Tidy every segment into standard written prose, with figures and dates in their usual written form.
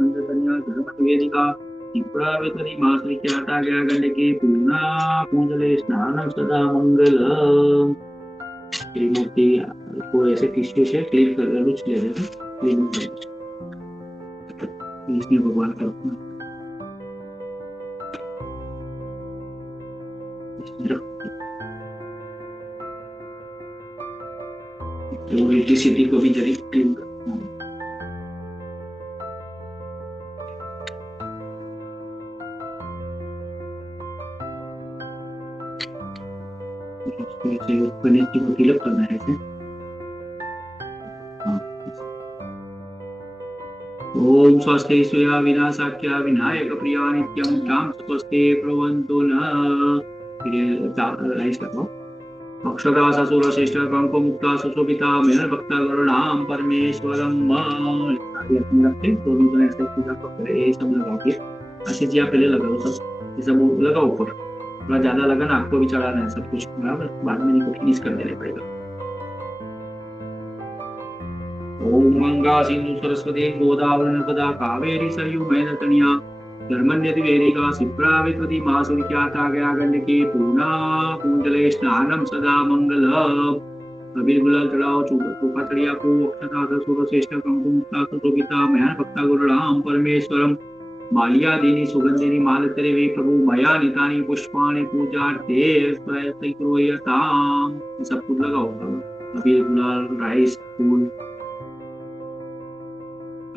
मंडकन्या धर्मनिवेदिका विप्रावेतरी मासृत्याता गया गंडके पूर्णा पूंजले स्नानं सदा मंगलम। त्रिमूर्ति को ऐसे टिश्यू से क्लीन कर लूच ले रहे हैं, क्लीन इसमें भगवान का तो इलेक्ट्रिसिटी को भी जरी क्लीन कर गणेश जी को तिलक करना है ऐसे। ओम स्वस्ति सुया विनाशाख्या विनायक प्रिया नित्यं तां स्वस्ति प्रवन्तो न। राइस लगाओ। अक्षता ससुर श्रेष्ठ कंको मुक्ता सुशोभिता मेहर भक्ता गरुणाम परमेश्वरम। रखते दोनों जन ऐसे पूजा करे, ये सब लगाओ के अच्छे जी आप पहले लगाओ, सब ये सब लगाओ ऊपर, थोड़ा ज्यादा लगा ना आपको भी चढ़ाना है सब कुछ, बराबर बाद में इनको फिनिश कर देने पड़ेगा। ओम गंगा सिंधु सरस्वती गोदावरी नर्मदा कावेरी सरयू मैनतनिया धर्मन्यति वेदिका सिप्रावेत्वती मासुरिख्याता गया गंडकी पूर्णा पूंजले स्नानं सदा मंगलम। अबीर गुलाल चढ़ाओ चूका चढ़िया को अक्षता ससुर श्रेष्ठ कंकुम मुक्ता सुशोभिता मेहर भक्ता गुरुराम परमेश्वरम। माल्यादीनि सुगंधिनि मालतरे वे प्रभु मया नितानि पुष्पाणि पूजार्थे स्वयं सब कुछ लगाओ। अबीर गुलाल राइस फूल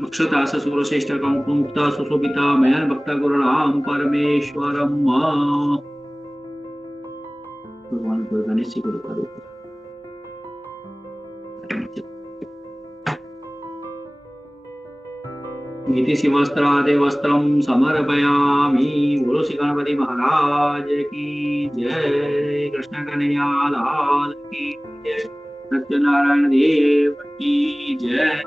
अक्षता ससुर श्रेष्ठ कंकुम मुक्ता सुशोभिता मेहर भक्ता गुरुराम परमेश्वरम। भगवान को गणेश जी को लगा दो। नीति शिवस्त्रादे वस्त्रम समर्पयामि। बोलो श्री गणपति महाराज की जय, कृष्ण कन्हैया लाल की जय, सत्यनारायण देव की जय।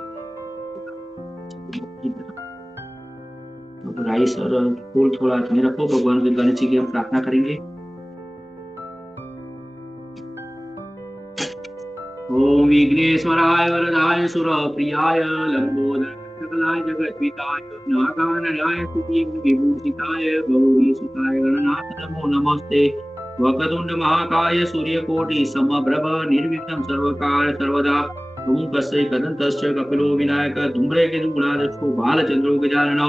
राइस और फूल थोड़ा में रखो, भगवान के गणेश जी की हम प्रार्थना करेंगे। ओम विघ्नेश्वराय वरदाय सुरप्रियाय लंबोदर सकलाय जगद्विताय नागाननाय विभूषिताय गौरी सुताय गणनाथ नमो नमस्ते। वक्रतुंड महाकाय सूर्यकोटि समप्रभ निर्विघ्नं सर्वकार्य सर्वदा। ओम तस्य कदन्तस्य कपिलो विनायक धूम्रेके गुणादक्षो बालचंद्रो गजानन।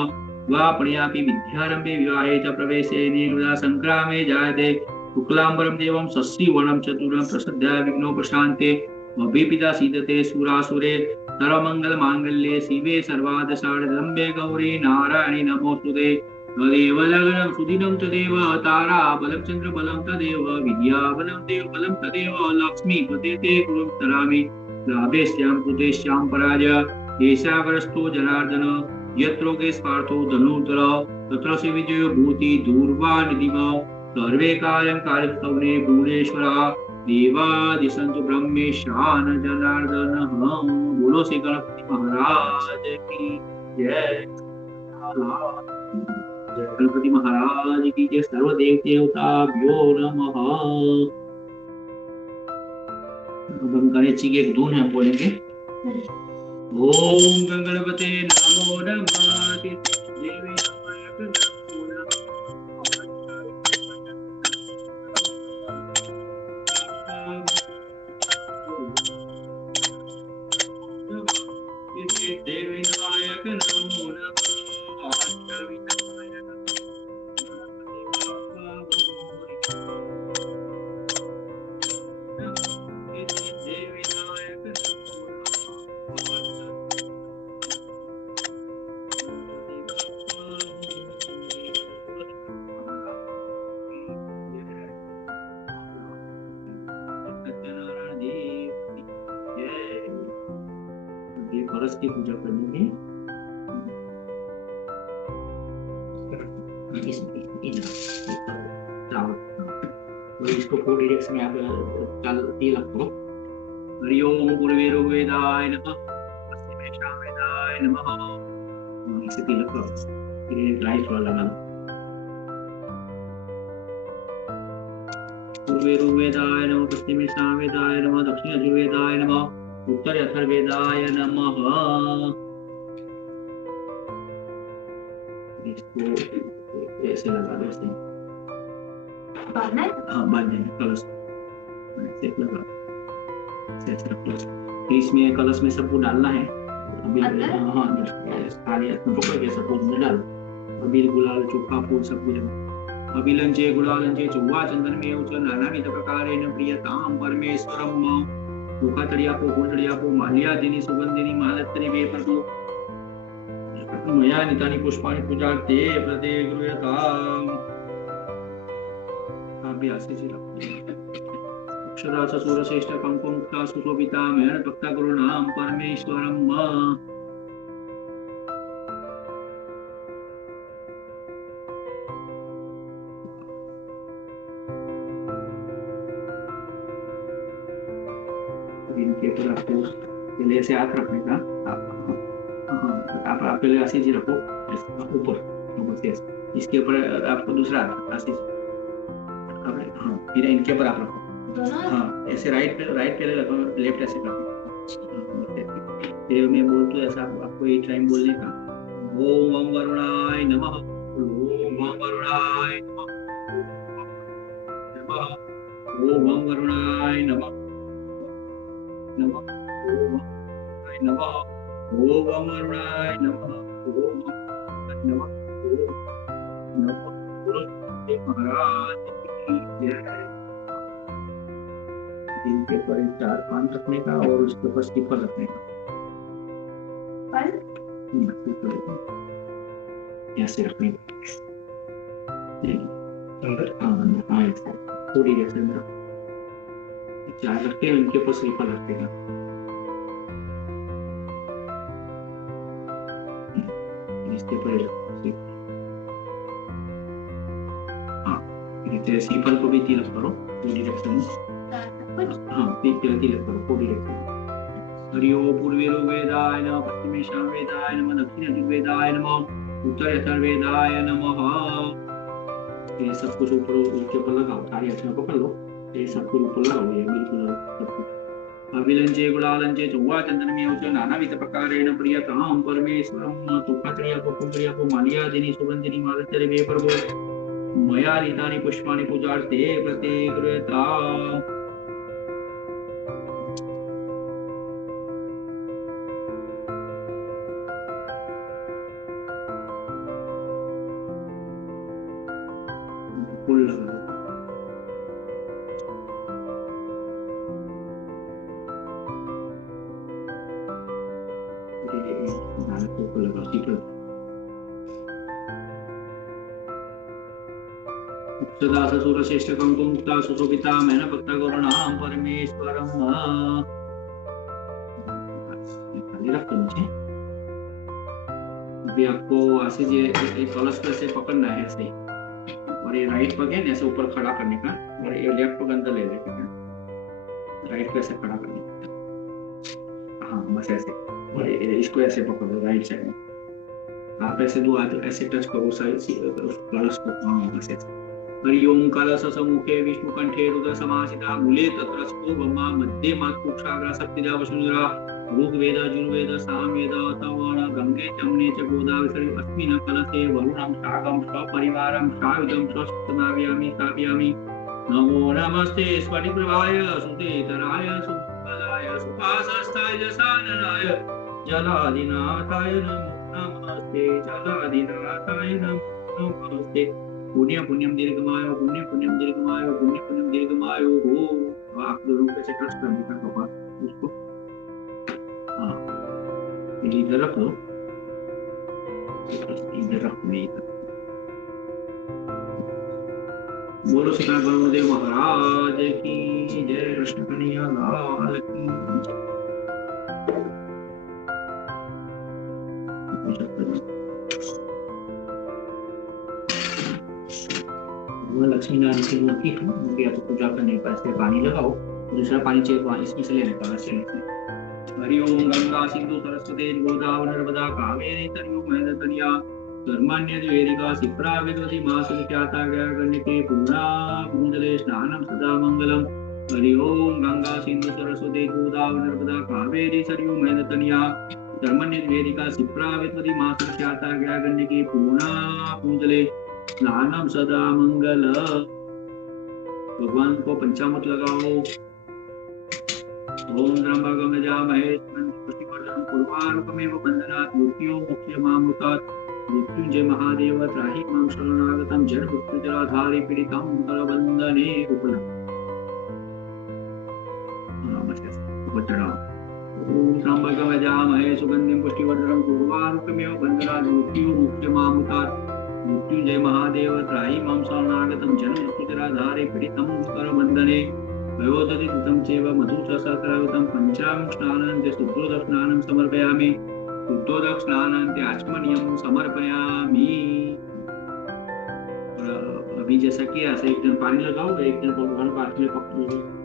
वापणियापि विद्यारंभे विवाहे च प्रवेशे निर्वृदा संक्रामे जायते। शुक्लांबरं देवं शशिवर्णं चतुरं प्रसद्य विघ्नोपशान्ते। अभिपिता सीदते सुरासुरे सर्वमंगल मांगल्ये शिवे सर्वादशार्धम्बे गौरी नारायणी नमोस्तुते। तदेव लग्नं सुदिनं तदेव तारा बलं चंद्र बलं तदेव विद्या बलं देव बलं तदेव लक्ष्मीपते ते कुलं तरामि। लाभेश्यां कृतेश्यां पराजय देशाग्रस्तो जनार्दन। यत्रोगे स्पार्थो धनुर्धर तत्र से विजयो भूति दूर्वा निधिमा। सर्वे कार्यं कार्यस्तवने भुवनेश्वरा देवादिसंतु ब्रह्मेशान जनार्दन। बोलो श्री गणपति महाराज की जय। गणपति महाराज की जय। सर्वदेव देवताभ्यो नमः। अब गणेश जी की एक धुन है बोलेंगे। ओम गणपते नमो नमः देवी देवी नायक नमो नमः। फरस की पूजा करने में इसको फोर डायरेक्शन में आप चलती रखो। हरि ओम गुरुवेरो वेदाय नमः पश्चिमेशा वेदाय नमः। इसे तिलक करो, ये राइट वाला लगाना। गुरुवेरो वेदाय नमः पश्चिमेशा वेदाय नमः दक्षिण यजुर्वेदाय नमः उत्तर अथर्ववेदाय नमः। इसको ऐसे लगा दो, ऐसे बांधना है? हाँ बांध देना कलश ऐसे लगा, ऐसे रख लो। फिर इसमें कलश में सबको डालना है। अभी अंदर? हाँ अंदर थाली हाथ में पकड़ के सबको अंदर डालो। अबील गुलाल चोखा फूल सब कुछ अभिलंचे गुलालंचे चौवा चंदन में उच्च नानाविध प्रकारेण प्रियताम परमेश्वरम मुखा तड़ियापो फूल तड़ियापो माल्यादिनी सुगंधिनी मालत्तरी वेपतो मया नितानि पुष्पाणि पूजार्थे प्रत्येक गृह्यताम्। अभ्यासे अक्षरा ससुर श्रेष्ठ कंकुमुक्ता सुशोभिता मेण भक्ता गुरुणां परमेश्वरम इनके ऊपर आपको पहले ऐसे हाथ रखने का। आप पहले ऐसे जी रखो ऊपर बस ऐसे। इसके ऊपर आपको दूसरा हाथ ऐसे हाँ, फिर इनके ऊपर आप रखो। हाँ ऐसे राइट पहले रखो, लेफ्ट ऐसे रखो। फिर मैं बोलता हूँ ऐसा आपको एक टाइम बोलने का। ओम वरुणाय नमः, ओम वरुणाय नमः, ओम वरुणाय नमः, नमः ओम नमः, ओम वरुणाय नमः, ओम नमः, ओम नमः महाराज की जय। इनके ऊपर 4 पान रखने का और उसके ऊपर श्रीफल रखने का। ऐसे रखने का अंदर, हाँ थोड़ी ऐसे अंदर 4 रखते हैं, उनके ऊपर श्रीफल रखते हैं। इसके ऊपर श्रीफल को भी तिलक करो पूरी डायरेक्शन में। हाँ तिलक करो पूरी डायरेक्शन। हरि ओम पूर्वेरो वेदाय नमः, पश्चिमे सामवेदाय नमः, दक्षिणे ऋग्वेदाय नमः, उत्तरे अथर्ववेदाय नमः। ये सब कुछ ऊपर उसके ऊपर लगाओ, सारी हाथ में पकड़ लो, ये सब कुछ ऊपर लगाओ, ये बिल्कुल सब कुछ। अभिलंचे गुलालंचे चौवा चंदन में उच्च नानाविध प्रकारेण प्रियताम परमेश्वरम तुक्खत्रियापो कुंकरियापो माल्यादिनी सुगंधिनी मालत्तरे वेपर्वो मया नीतानि पुष्पाणि पूजार्थे प्रत्येक गृह्यताम्। फूल लगा दो। सदा ससुर श्रेष्ठ कंकुमुक्ता सुशोभिता मैन भक्ता गुरुणां परमेश्वरम। खाली रख दो नीचे। अभी आपको ऐसे ये कलश को ऐसे पकड़ना है ऐसे, और ये राइट पग है ऐसे ऊपर खड़ा करने का, और ये लेफ्ट पग अंदर ले लेके राइट को ऐसे खड़ा करने का। हाँ बस ऐसे, और इसको ऐसे पकड़ लो राइट साइड में। आप ऐसे 2 हाथ ऐसे टच करो कलश को। हाँ बस ऐसे। हरि ओम कलश सम्मुखे विष्णु कंठे रुद्र समासिता मूले तत्र स्थो ब्रह्मा मध्ये मातृक्षाग्र सप्तजा वसुंधरा ऋग्वेद यजुर्वेद सामवेद अथर्वण गंगे चमने च गोदावरी अस्मिन् कलशे वरुणं शाकं सपरिवारं साविदं स्वस्तनाव्यामि स्थापयामि। नमो नमस्ते स्फटिकप्रभाय सुतेतराय सुफलाय सुपासस्थाय जसाननाय जलादिनाथाय नमो नमस्ते जलादिनाथाय नमो नमस्ते। पुण्य पुण्यम दीर्घमायो पुण्य पुण्यम दीर्घमायो पुण्य पुण्यम दीर्घमायो हो। तो आप दोनों को ऐसे टच करने का कपाल उसको। हाँ इधर रख लो, इधर रख लो इधर। बोलो सीता गुरुदेव महाराज की जय, कृष्ण कन्हैया लाल की जय। लक्ष्मी नारायण की मूर्ति है, तो पूजा करने पर ऐसे पानी लगाओ, दूसरा पानी चाहिए इसमें से लेने का वैसे। हरि ओम गंगा सिंधु सरस्वती गोदावरी नर्मदा कावेरी सरयू तनिया धर्मान्य द्वेरिका सिप्रा विद्वती मासुल ख्याता गया गण्यके पूर्णा कुंडले स्नानम सदा मंगलम। हरि ओम गंगा सिंधु सरस्वती गोदावरी नर्मदा कावेरी सरयू तनिया धर्मनिर्वेदिका सिप्रावित्वति मातृख्याता ज्ञागण्यकी पूर्णा पूंजले स्नानम सदा मंगल। भगवान को पंचामृत लगाओ। ओम त्र्यंबकं यजामहे पुष्टिवर्धनं पूर्वारुकमेव बन्धनात् मृत्युमुक्षयमामृतात्। मृत्युंजय महादेव त्राहि मां शरणागतं जन्ममृत्युजराधारे पीडितं करवन्दने उपला। ओम त्र्यंबकं यजामहे सुगन्धिं पुष्टिवर्धनं पूर्वारुकमेव बन्धनात् मृत्युमुक्षयमामृतात्। मृत्युंजय महादेव त्राहि मां शरणागतं जन्ममृत्युजराधारे पीडितं करवन्दने। वयोदधि कृतं चैव मधु च सहस्रावृतं पंचां स्नानान्ते शुद्धोदक स्नानं समर्पयामि। शुद्धोदक स्नानान्ते आचमनीयं समर्पयामि। अभी जैसा किया ऐसे एक जन पानी लगाओ, एक जन भगवान को हाथ में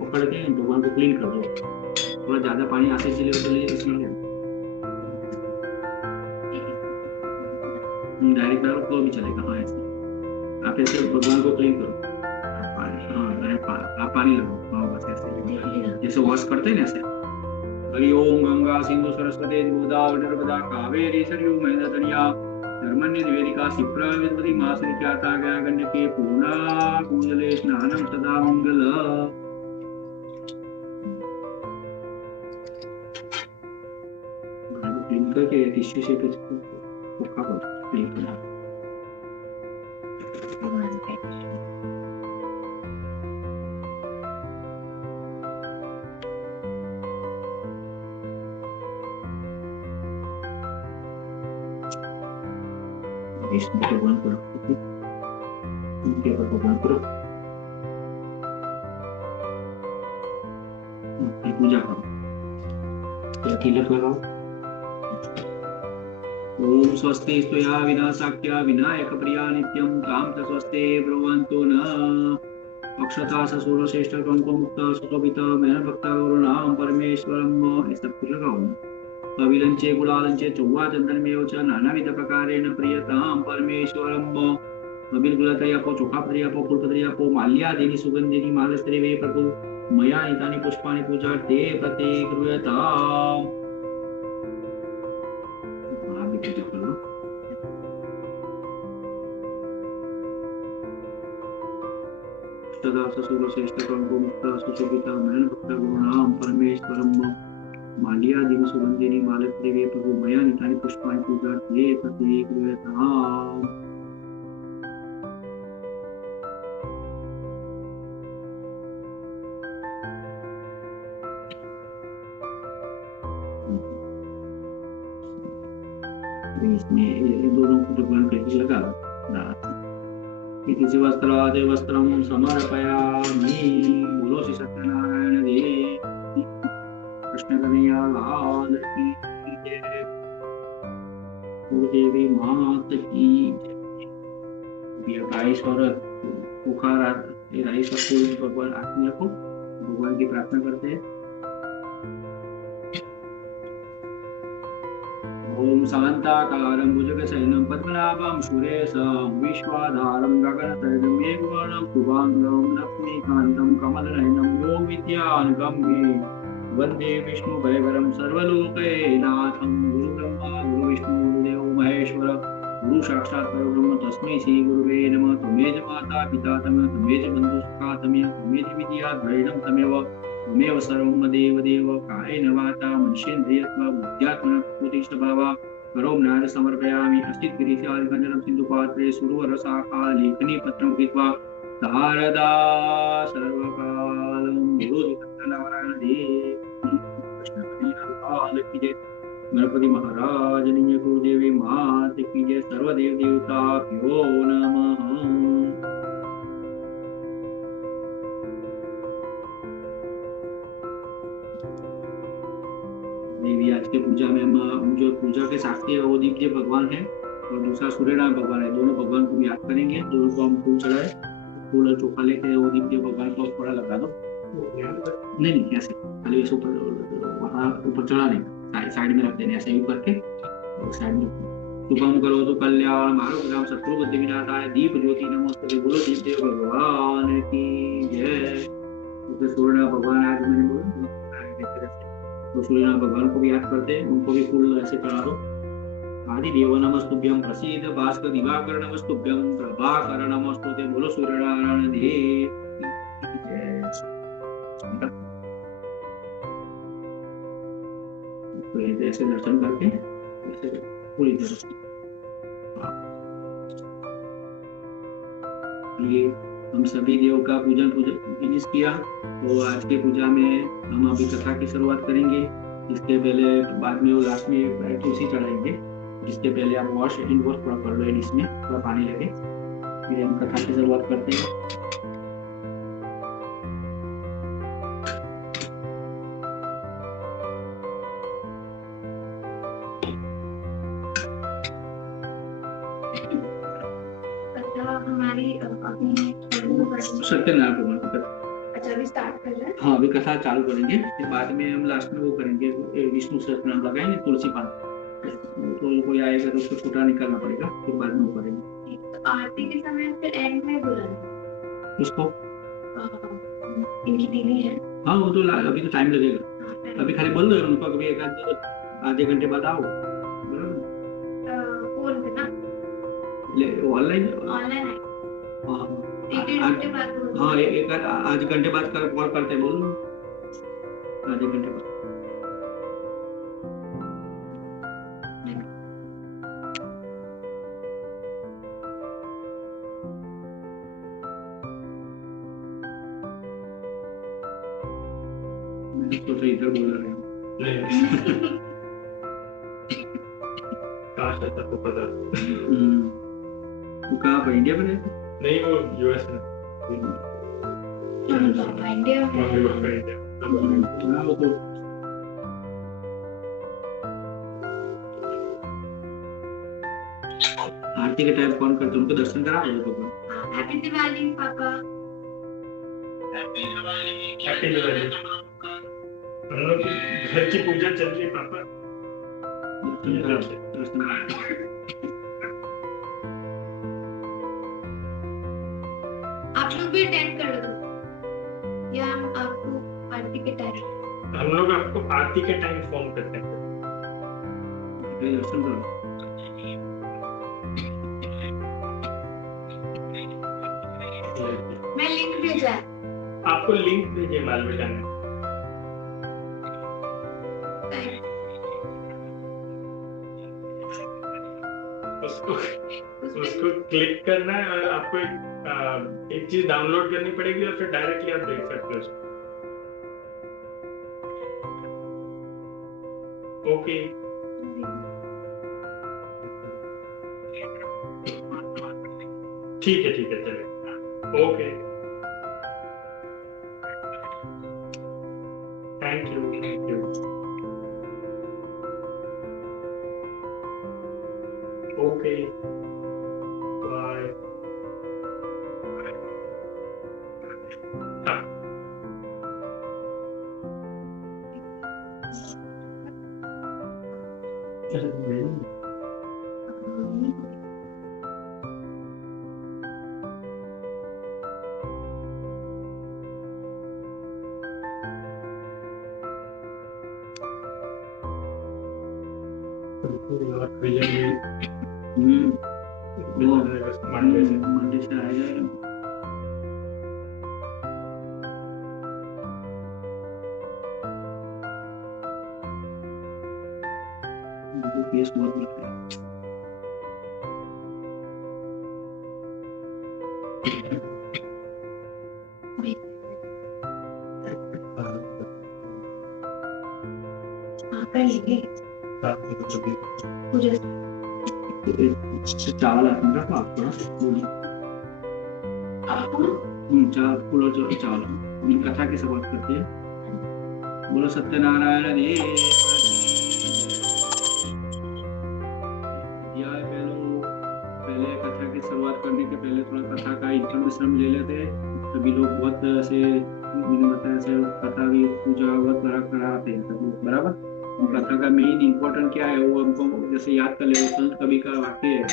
पकड़ के भगवान को क्लीन कर दो। थोड़ा ज्यादा पानी आते चले इसलिए डायरेक्ट डालो तो भी चलेगा। हाँ ऐसे आप ऐसे भगवान को क्लीन करो। आप पानी लगाओ। जैसे वॉश करते हैं ऐसे। हरि ओम गंगा सिंधु सरस्वती गोदावरी नर्मदा कावेरी सरयू महेंद्रतनया धर्मनिर्वेदिका सिप्रावित्वति मातृख्याता ज्ञागण्यकी पूर्णा पूंजले स्नानं सदा मंगल। क्लीन करके टिश्यू से पोखा कर क्लीन करना। विष्णु भगवान को रखो, उनके ऊपर भगवान को रखो, पूजा करो, तिलक लगाओ। ओम स्वस्ति स्वया विनाशाख्या विनायक प्रिया नित्यं तां च स्वस्ते ब्रुवन्तु न। अक्षता ससुर श्रेष्ठ कंको मुक्ता सुशोभिता मेन भक्ता गुरुनाम परमेश्वरम। ऐसा कुछ लगाओ। अविलंचे गुलालंचे चौवा चंदनमेव च नानाविध प्रकारेण प्रियतां परमेश्वरम्। अबिल गुलालतरी आपो, चोखापत्री आपो, फूलपत्री आपो, माल्यादीनि सुगंधिनि मालस्त्रेवे प्रभु मया नीतानि पुष्पाणि पूजार्थे प्रतिगृह्यताम्। सदा ससुर श्रेष्ठ कंको मुक्ता सुशोभिता मेन भक्ता गुरुनाम परमेश्वरम्। माल्यादीनि सुगंधिनि मालस्त्रेवे प्रभु मया नीतानि पुष्पाणि पूजार्थे प्रतिगृह्यताम्। इसमें दोनों को भगवान कहीं लगा इति वस्त्रादि वस्त्रं समर्पयामि। बोलो श्री सत्यनारायण देव कृष्ण कन्हैया लाल की जय। देवी मात की जय। राइस और बुखार राइस और फूल भगवान हाथ में रखो, भगवान की प्रार्थना करते हैं। ओम शांताकारं भुजगशयनं पद्मनाभं सुरेशं विश्वाधारं गगनतलं मेघवर्णं शुभांगं लक्ष्मीकान्तं कमलनयनं योगिं विद्यानुगम्ये वन्दे विष्णुभयवरं सर्वलोकैकनाथं। गुरुब्रह्मा गुरुविष्णु गुरुदेवो महेश्वर गुरु साक्षात् परब्रह्म तस्मै श्री गुरुवे नमः। त्वमेव माता पिता त्वमेव बन्धु सखा त्वमेव विद्या द्रविणं त्वमेव सर्वं मदेव देव। कायेन वाचा मनुष्येन्द्रियत्वा बुद्ध्यात्मना प्रकृतिस्थभावा करोमि नाद समर्पयामि। अस्तित्वगिरिशालिकञ्जनं सिन्धुपात्रे सुरवरशाखा लेखनी पत्रं कृत्वा शारदा सर्वकालं गुरु सत्यनारायण देव कृष्ण कन्हैया लाल की जय। गणपति महाराज की गुरुदेवी मात की जय। सर्वदेव देवताभ्यो नमः। देवी आज के पूजा में हम जो पूजा के साक्षी है वो दिव्य भगवान है और दूसरा सूर्यनारायण भगवान है। दोनों भगवान को याद करेंगे, दोनों को हम फूल चढ़ाए, फूल और चोखा लेके वो दिव्य भगवान को थोड़ा लगा दो। नहीं ऐसे खाली ऐसे ऊपर वहाँ ऊपर चढ़ा नहीं, साइड में रख देने ऐसे ऊपर के साइड में। शुभम करो तो कल्याण मारो ग्राम शत्रु बुद्धि विनाशाय दीप ज्योति नमस्ते। बोलो दीप भगवान की जय। सूर्यनारायण भगवान आज मैंने बोला तो सूर्यनारायण भगवान को भी याद करते हैं, उनको भी फूल ऐसे चढ़ा दो। आदिदेव नमस्तुभ्यं, प्रसीद भास्कर दिवाकर नमस्तुभ्यं, प्रभाकर नमस्तुते। बोलो सूर्यनारायण देव की जय। तो ऐसे दर्शन करके ऐसे पूरी तरह ये हम सभी देव का पूजन फिनिश किया। तो आज के पूजा में हम अभी कथा की शुरुआत करेंगे। इसके पहले बाद में वो लास्ट में तुलसी चढ़ाएंगे। इसके पहले आप वॉश हैंड वॉश थोड़ा कर लो, इसमें थोड़ा पानी लगे, फिर हम कथा की शुरुआत करते हैं। हमारी सत्यनारायण भगवान की कथा। अच्छा, अभी स्टार्ट कर रहे हैं। हाँ, अभी कथा चालू करेंगे, फिर बाद में हम लास्ट में वो करेंगे, विष्णु सहस्त्रनाम लगाएंगे, तुलसी पान। तो कोई आएगा तो उसको छोटा निकालना पड़ेगा, फिर बाद में वो करेंगे। तो आरती के समय फिर एंड में बुलाना उसको इनकी दीदी है। हाँ, वो तो अभी तो टाइम लगेगा। अभी खाली बोल दो उनको, कभी एक आधे घंटे बाद आओ, फोन पे ना, ऑनलाइन ऑनलाइन है। हाँ, एक घंटे बाद हाँ, एक आधे घंटे बाद कॉल करते हैं, बोलो आधे घंटे बाद। तो इधर बोल रहे हैं काश ऐसा तो पता। वो कहाँ पर, इंडिया में रहते? नहीं, वो यूएस में। इंडिया में। Mummy papa India. हाँ, वो तो आरती के टाइम कौन करते, उनको दर्शन करा दो भगवान। हैप्पी दिवाली पापा। हैप्पी दिवाली। हम लोग की घर की पूजा चल रही है पापा। दर्शन करा। आप लोग भी अटेंड कर लो या हम आपको आरती के टाइम। हम लोग आपको आरती के टाइम फोन करते हैं। दर्शन करो। मैं लिंक भेजा है। आपको लिंक भेजिए माल बेटा ने। उसको क्लिक करना है और आपको एक चीज डाउनलोड करनी पड़ेगी और फिर डायरेक्टली आप देख सकते हो उसको। ओके, ठीक है चलिए। Okay, thank you. Okay, bye. Monday से आएगा। केस बहुत बढ़ रहा है। चावल आपने रखा, आप थोड़ा चावल कथा की शुरुआत करते हैं। बोलो सत्यनारायण देव। पहले कथा की शुरुआत करने के पहले थोड़ा कथा का इंट्रोडक्शन ले लेते हैं। सभी लोग बहुत से मैंने बताया से कथा की पूजा बहुत कराते हैं बराबर। कथा का मेन इम्पोर्टेंट क्या है वो हमको जैसे याद कर ले। संत कवि का वाक्य है,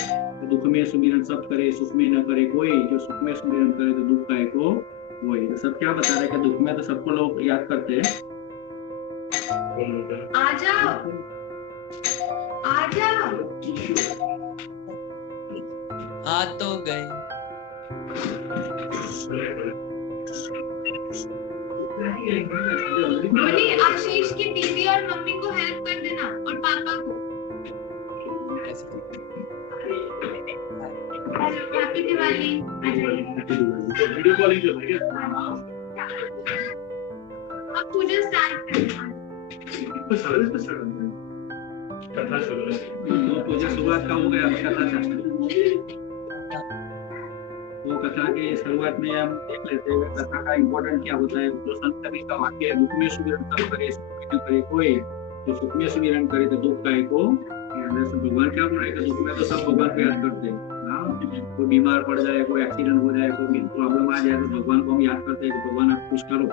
तो दुख में सुमिरन सब करे, सुख में न करे कोई, जो सुख में सुमिरन करे तो दुख का को वही। तो सब क्या बता रहे हैं कि दुख में तो सबको लोग याद करते हैं, कौन होता है? आ जाओ, आ जाओ। आ तो गए। मुन्नी, आशीष की टीवी और मम्मी को हेल्प कर देना और पापा को। हैप्पी दिवाली। वीडियो कॉलिंग जो है अब पूजा स्टार्ट करना। कथा शुरू है। पूजा शुरुआत का हो गया, अब कथा चालू। वो कथा के शुरुआत में हम देख लेते हैं कथा का इम्पोर्टेंट क्या होता है। जो संत कबीर का वाक्य है, दुख में सुमिरन सब करे, सुख में न करे कोई। जो सुख में सुमिरन करे तो दुख का को भगवान क्या बोल रहे हैं, दुख में तो सब भगवान को याद करते हैं। कोई बीमार पड़ जाए, कोई एक्सीडेंट हो जाए, कोई प्रॉब्लम आ जाए तो भगवान को हम याद करते हैं कि भगवान आप कुछ करो।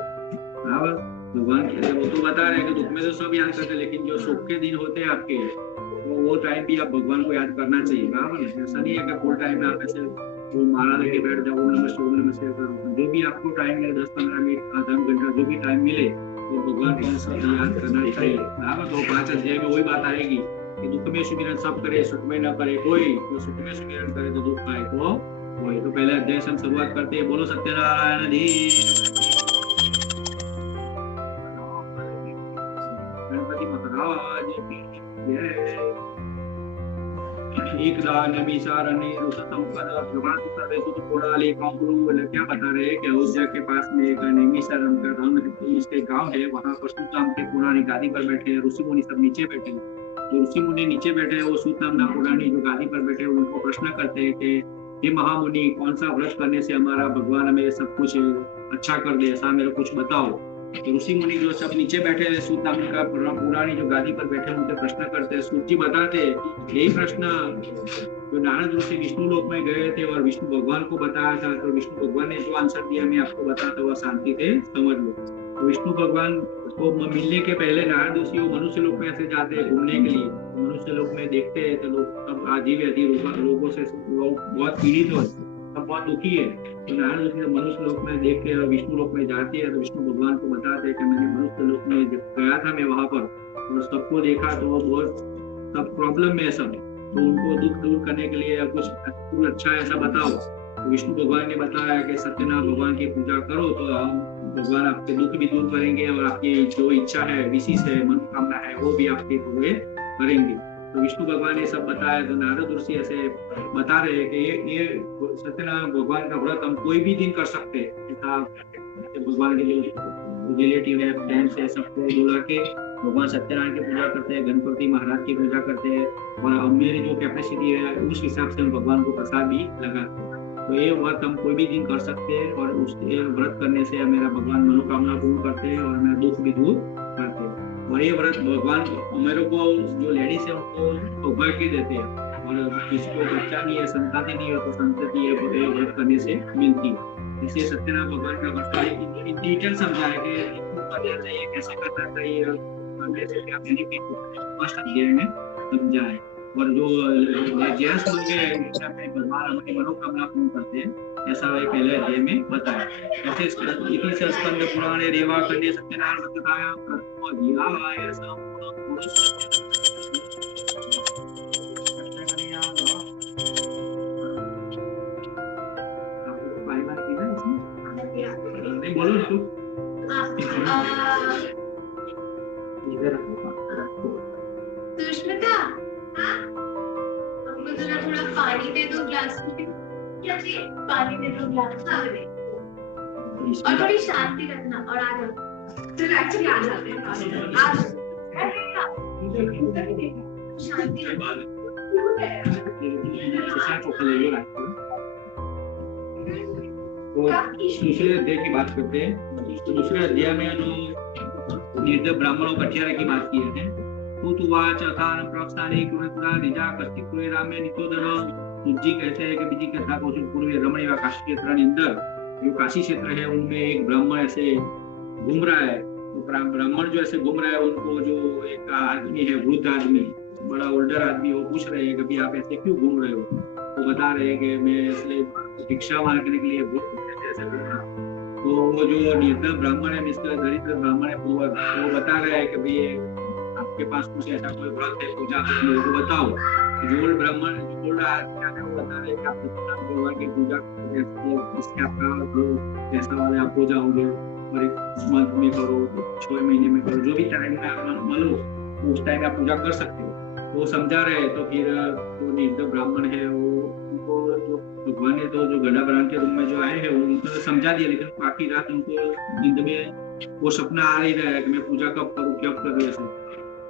बराबर भगवान वो तो बता रहे हैं कि दुख में तो सब याद करते हैं, लेकिन जो सुख के दिन होते हैं आपके, तो वो टाइम भी आप भगवान को याद करना चाहिए। बराबर ऐसा नहीं है कि फुल टाइम में आप ऐसे वो माला लेके बैठ जाओ, ओम नमः शिवाय करो। जो भी आपको टाइम मिले, 10-15 मिनट, आधा घंटा, जो भी टाइम मिले, तो भगवान को सब याद करना चाहिए। बराबर तो 5 अध्याय में वही बात आएगी कि दुख में सुमिरन सब करे, सुख में न करे कोई। जो सुख में सुमिरन करे तो दुख पाए को कोई। तो पहले अध्याय से हम शुरुआत करते हैं। बोलो सत्यनारायण दी, गणपति महाराज की जय। एक दानमीसारणे रुसतम पद प्रभात सर्वेषु कोडाले कांकुरु। क्या बता रहे हैं कि अयोध्या के पास में एक नेमिसारम का इसके गांव है, वहां पर सुतनाम के पुरानी गादी पर बैठे हैं, ऋषि मुनि सब नीचे बैठे हैं। जो ऋषि मुनि नीचे बैठे हैं वो सुतनाम पुरानी जो गादी पर बैठे हैं उनको प्रश्न करते हैं कि हे महामुनि, कौन सा व्रत करने से हमारा भगवान हमें सब कुछ अच्छा कर दे, ऐसा मेरे कुछ बताओ। तो ऋषि मुनि जो सब नीचे बैठे हैं सूतनाम का पुरानी जो गादी पर बैठे उनके प्रश्न करते हैं। सूत जी बताते यही प्रश्न जो नारद ऋषि विष्णु लोक में गए थे और विष्णु भगवान को बताया था, तो विष्णु भगवान ने जो आंसर दिया मैं आपको बताता हुआ शांति से समझ लो। तो विष्णु भगवान को मिलने के पहले नारद ऋषि वो मनुष्य लोक में ऐसे जाते हैं घूमने के लिए। मनुष्य लोक में देखते हैं तो लोग सब आदि रोगों से बहुत पीड़ित हो, सब बहुत दुखी है। तो नारायण ऋषि मनुष्य लोक में देख के विष्णु लोक में जाते हैं तो विष्णु भगवान को बताते हैं कि मैंने मनुष्य लोक में जब गया था मैं वहां पर और सबको देखा तो वो बहुत सब प्रॉब्लम में सब, तो उनको दुख दूर करने के लिए कुछ अच्छा ऐसा बताओ। तो विष्णु भगवान ने बताया कि सत्यनारायण भगवान की पूजा करो तो भगवान आपके दुख भी दूर करेंगे और आपकी जो इच्छा है, विशेष है, मनोकामना है, वो भी आपके पूरे करेंगे। तो विष्णु भगवान ने सब बताया। तो नारद ऋषि ऐसे बता रहे हैं कि ये सत्यनारायण भगवान का व्रत हम कोई भी दिन कर सकते हैं। ऐसा भगवान के जो रिलेटिव है, फ्रेंड्स है, सबको बुला के भगवान सत्यनारायण की पूजा करते हैं, गणपति महाराज की पूजा करते हैं और मेरी जो कैपेसिटी है उस हिसाब से हम भगवान को प्रसाद भी लगाते हैं। तो ये व्रत हम कोई भी दिन कर सकते हैं और उस व्रत करने से मेरा भगवान मनोकामना पूर्ण करते हैं और मेरा दुख भी दूर करते हैं। और ये व्रत भगवान मेरे को जो लेडीज है उनको सौभाग्य देते हैं और किसी को बच्चा नहीं है, संताति नहीं है तो संतति ये व्रत करने से मिलती है। इसलिए सत्यनारायण भगवान का व्रत इन डिटेल समझाया कि करना चाहिए, कैसे करना चाहिए, क्या बेनिफिट फर्स्ट अध्याय में समझाए। और जो जेंट्स लोग हैं अपने भगवान हमारी मनोकामना पूर्ण करते हैं, ऐसा वही पहले अध्याय में बताया। ऐसे इति स्कंद पुराणे रेवा खंडे सत्यनारायण व्रतकाया प्रथम अध्याय संपूर्ण नहीं बोलो तू इधर सुष्मिता, हमको जरा थोड़ा पानी दे दो ग्लास में। क्या चाहिए? पानी दे दो ग्लास में और थोड़ी शांति रखना और आ जाओ। चलो एक्चुअली आ जाते हैं, आज शांति दूसरे अध्याय की बात करते हैं। तो दूसरे अध्याय में जो निर्दय ब्राह्मणों कठियारे की बात की है। तुवाच अथान प्रस्थाने कुरुपुरा निजा कस्ति कुरे रामे नितोदन। तुझी कहते हैं कि बीजी कथा को पूर्व रमण एवं काशी क्षेत्र के अंदर जो काशी क्षेत्र है उनमें एक ब्राह्मण ऐसे घूम रहा है। तो ब्राह्मण जो ऐसे घूम रहा है उनको जो एक आदमी है, वृद्ध आदमी, बड़ा ओल्डर आदमी, वो पूछ रहे हैं कि आप ऐसे क्यों घूम रहे हो। तो बता रहे हैं कि मैं इसलिए भिक्षा मांगने के लिए ऐसे घूम रहा हूँ। तो वो जो निर्धन ब्राह्मण है, मिस्टर दरिद्र ब्राह्मण है, वो बता रहा है कि भाई आपके पास कुछ ऐसा कोई व्रत है पूजा का, मेरे को बताओ। जो ब्राह्मण जो बोल रहा है क्या है, वो बता रहे हैं कि आप जितना भगवान की पूजा करोगे इससे आपका जो पैसा वाले आप हो जाओगे, और एक मंथ में करो, 6 महीने में करो, जो भी टाइम में आप लो उस टाइम आप पूजा कर सकते हो। वो समझा रहे हैं। तो फिर जो निर्धन ब्राह्मण है वो उनको जो भगवान ने तो जो गड्ढा ब्राह्मण के रूम में जो आए हैं उनको समझा दिया, लेकिन बाकी रात उनको नींद में वो सपना आ ही रहा है कि मैं पूजा कब करूँ, कब करूँ ऐसे।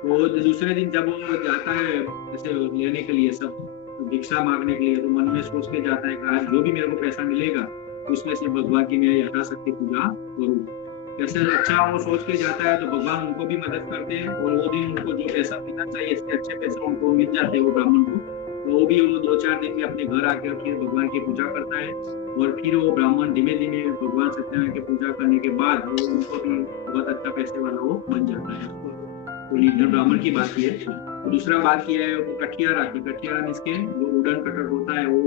तो दूसरे दिन जब वो जाता है ऐसे लेने के लिए, सब भिक्षा मांगने के लिए, तो मन में सोच के जाता है कि आज जो भी मेरे को पैसा मिलेगा उसमें से भगवान की मैं यथाशक्ति पूजा करूँ। कैसे अच्छा वो सोच के जाता है तो भगवान उनको भी मदद करते हैं, और वो दिन उनको जो पैसा मिलना चाहिए इसके अच्छे पैसे उनको मिल जाते हैं वो ब्राह्मण को। तो वो भी वो 2-4 दिन में अपने घर आकर फिर भगवान की पूजा करता है, और फिर वो ब्राह्मण धीमे धीमे भगवान सत्यनारायण की पूजा करने के बाद वो उनको भी बहुत अच्छा पैसे वाला वो बन जाता है। तो निर्धन ब्राह्मण की बात की है। तो दूसरा बात की है कठियारा की। कठियारा मीन्स के जो वुडन कटर होता है वो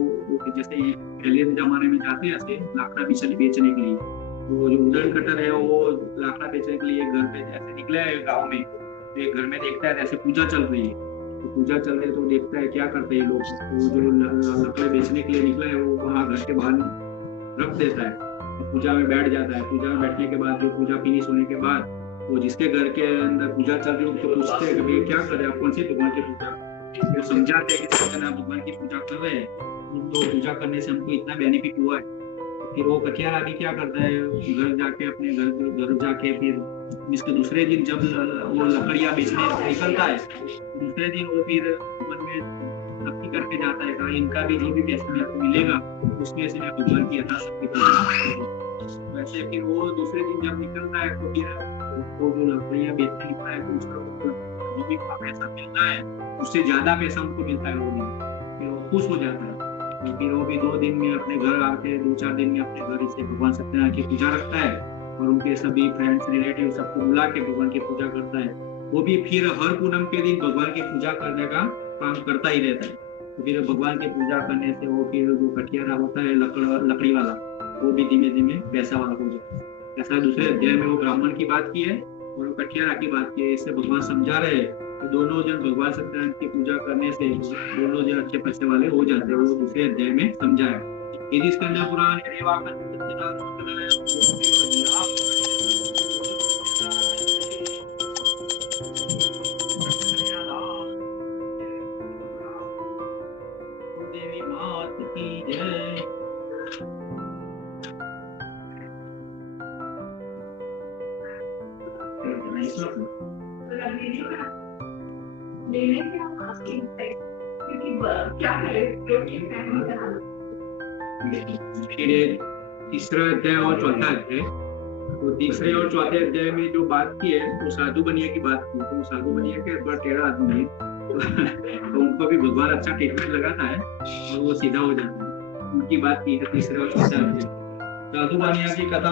जैसे पहले जमाने में जाते हैं ऐसे लाकड़ा बिचल बेचने के लिए, तो जो वुडन कटर है वो लाकड़ा बेचने के लिए घर पे ऐसे निकला है गाँव में। तो एक घर में देखता है ऐसे पूजा चल रही है, तो पूजा चल रही है तो देखता है क्या करते हैं लोग, तो जो लकड़े बेचने के लिए निकला है वो वहाँ घर के बाहर रख देता है, तो पूजा में बैठ जाता है। पूजा में बैठने के बाद जो पूजा फिनिश होने के बाद वो जिसके घर के अंदर पूजा चल रही है उसको पूछते हैं कि क्या कर रहे हैं आप, कौन सी भगवान की पूजा। वो समझाते हैं कि सत्यनारायण भगवान की पूजा कर रहे हैं, तो पूजा करने से हमको इतना बेनिफिट हुआ है। फिर वो कठियारा भी क्या करता है, घर जाके अपने घर जाके फिर इसके दूसरे दिन जब वो लकड़ियां बेचने निकलता है, दूसरे दिन वो फिर मन में नक्की करके जाता है कि इनका भी जो भी पैसा मेरे को मिलेगा उसमें से मैं भगवान की यथाशक्ति पूजा। वैसे फिर वो दूसरे दिन जब निकलता है तो फिर वो जो लकड़ियां बेचने निकला है तो उसका जो भी पैसा मिलता है उससे ज्यादा पैसा उनको मिलता है वो दिन, फिर वो खुश हो जाता है। तो फिर वो भी 2 दिन में अपने घर आके 2-4 दिन में अपने घर से भगवान सत्यनारायण की पूजा रखता है, और उनके सभी फ्रेंड्स रिलेटिव सबको बुला के भगवान की पूजा करता है। वो भी फिर हर पूनम के दिन भगवान की पूजा करने का काम करता ही रहता है। तो फिर भगवान की पूजा करने से वो फिर जो कठियारा होता है लकड़ी वाला, वो भी धीमे धीमे पैसा वाला हो जाता है। ऐसा दूसरे अध्याय में वो ब्राह्मण की बात की है और वो कठियारा की बात की है। इससे भगवान समझा रहे हैं कि दोनों जन भगवान सत्यनारायण की पूजा करने से दोनों जन अच्छे पैसे वाले हो जाते हैं। वो दूसरे अध्याय में समझाया। यदि स्कंद पुराण देवी मात की जय। लेने के हम asking थे, क्योंकि क्या करें रोटी फैमिली बनाना। फिर तीसरा अध्याय और चौथा अध्याय। तो तीसरे और चौथे अध्याय में जो बात की है वो साधु बनिया की बात की। तो साधु बनिया के बड़ा टेढ़ा आदमी है, तो उनको भी भगवान अच्छा ट्रीटमेंट लगाता है और वो सीधा हो जाता है। उनकी बात की है तीसरे और चौथे अध्याय। साधु बनिया की कथा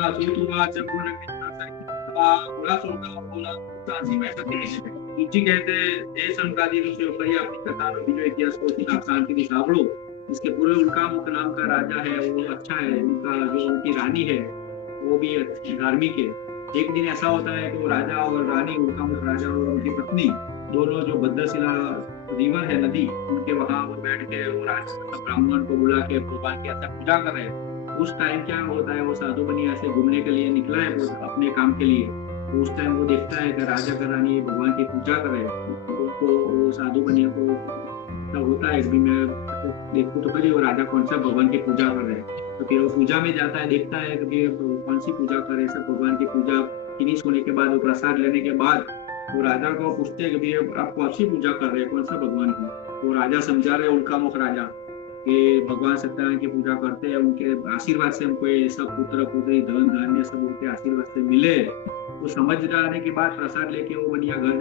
जी कहते हैं संक्रांति अपनी कथा में जो इतिहास को आप शांति से सावड़ो। इसके पूरे उनका मुख नाम का राजा है वो अच्छा है, उनका जो उनकी रानी है वो भी धार्मिक है। एक दिन ऐसा होता है कि वो राजा और रानी, उनका मुख राजा और उनकी पत्नी दोनों जो भद्रशिला रिवर है नदी, उनके वहां वो बैठ के वो ब्राह्मण को बुला के भगवान की अच्छा पूजा कर रहे हैं। उस टाइम क्या होता है, वो साधु बनिया से घूमने के लिए निकला है वो अपने काम के लिए। तो उस टाइम वो देखता है कि राजा का रानी भगवान की पूजा कर रहे हैं। तो वो साधु बनिया को होता है कि मैं देखूं तो करिए वो राजा कौन सा भगवान की पूजा कर रहे हैं। तो फिर वो पूजा में जाता है, देखता है कि कौन सी पूजा कर रहे हैं। सब भगवान की पूजा फिनिश होने के बाद वो प्रसाद लेने के बाद वो राजा को पूछते हैं कि आप कौन सी पूजा कर रहे हैं, कौन सा भगवान की। तो राजा समझा रहे उनका मुख राजा कि भगवान सत्यनारायण की पूजा करते हैं, उनके आशीर्वाद से हमको ये सब पुत्र पुत्री धन धान्य सब उनके आशीर्वाद से मिले। वो समझ जाने के बाद प्रसाद लेके वो बनिया घर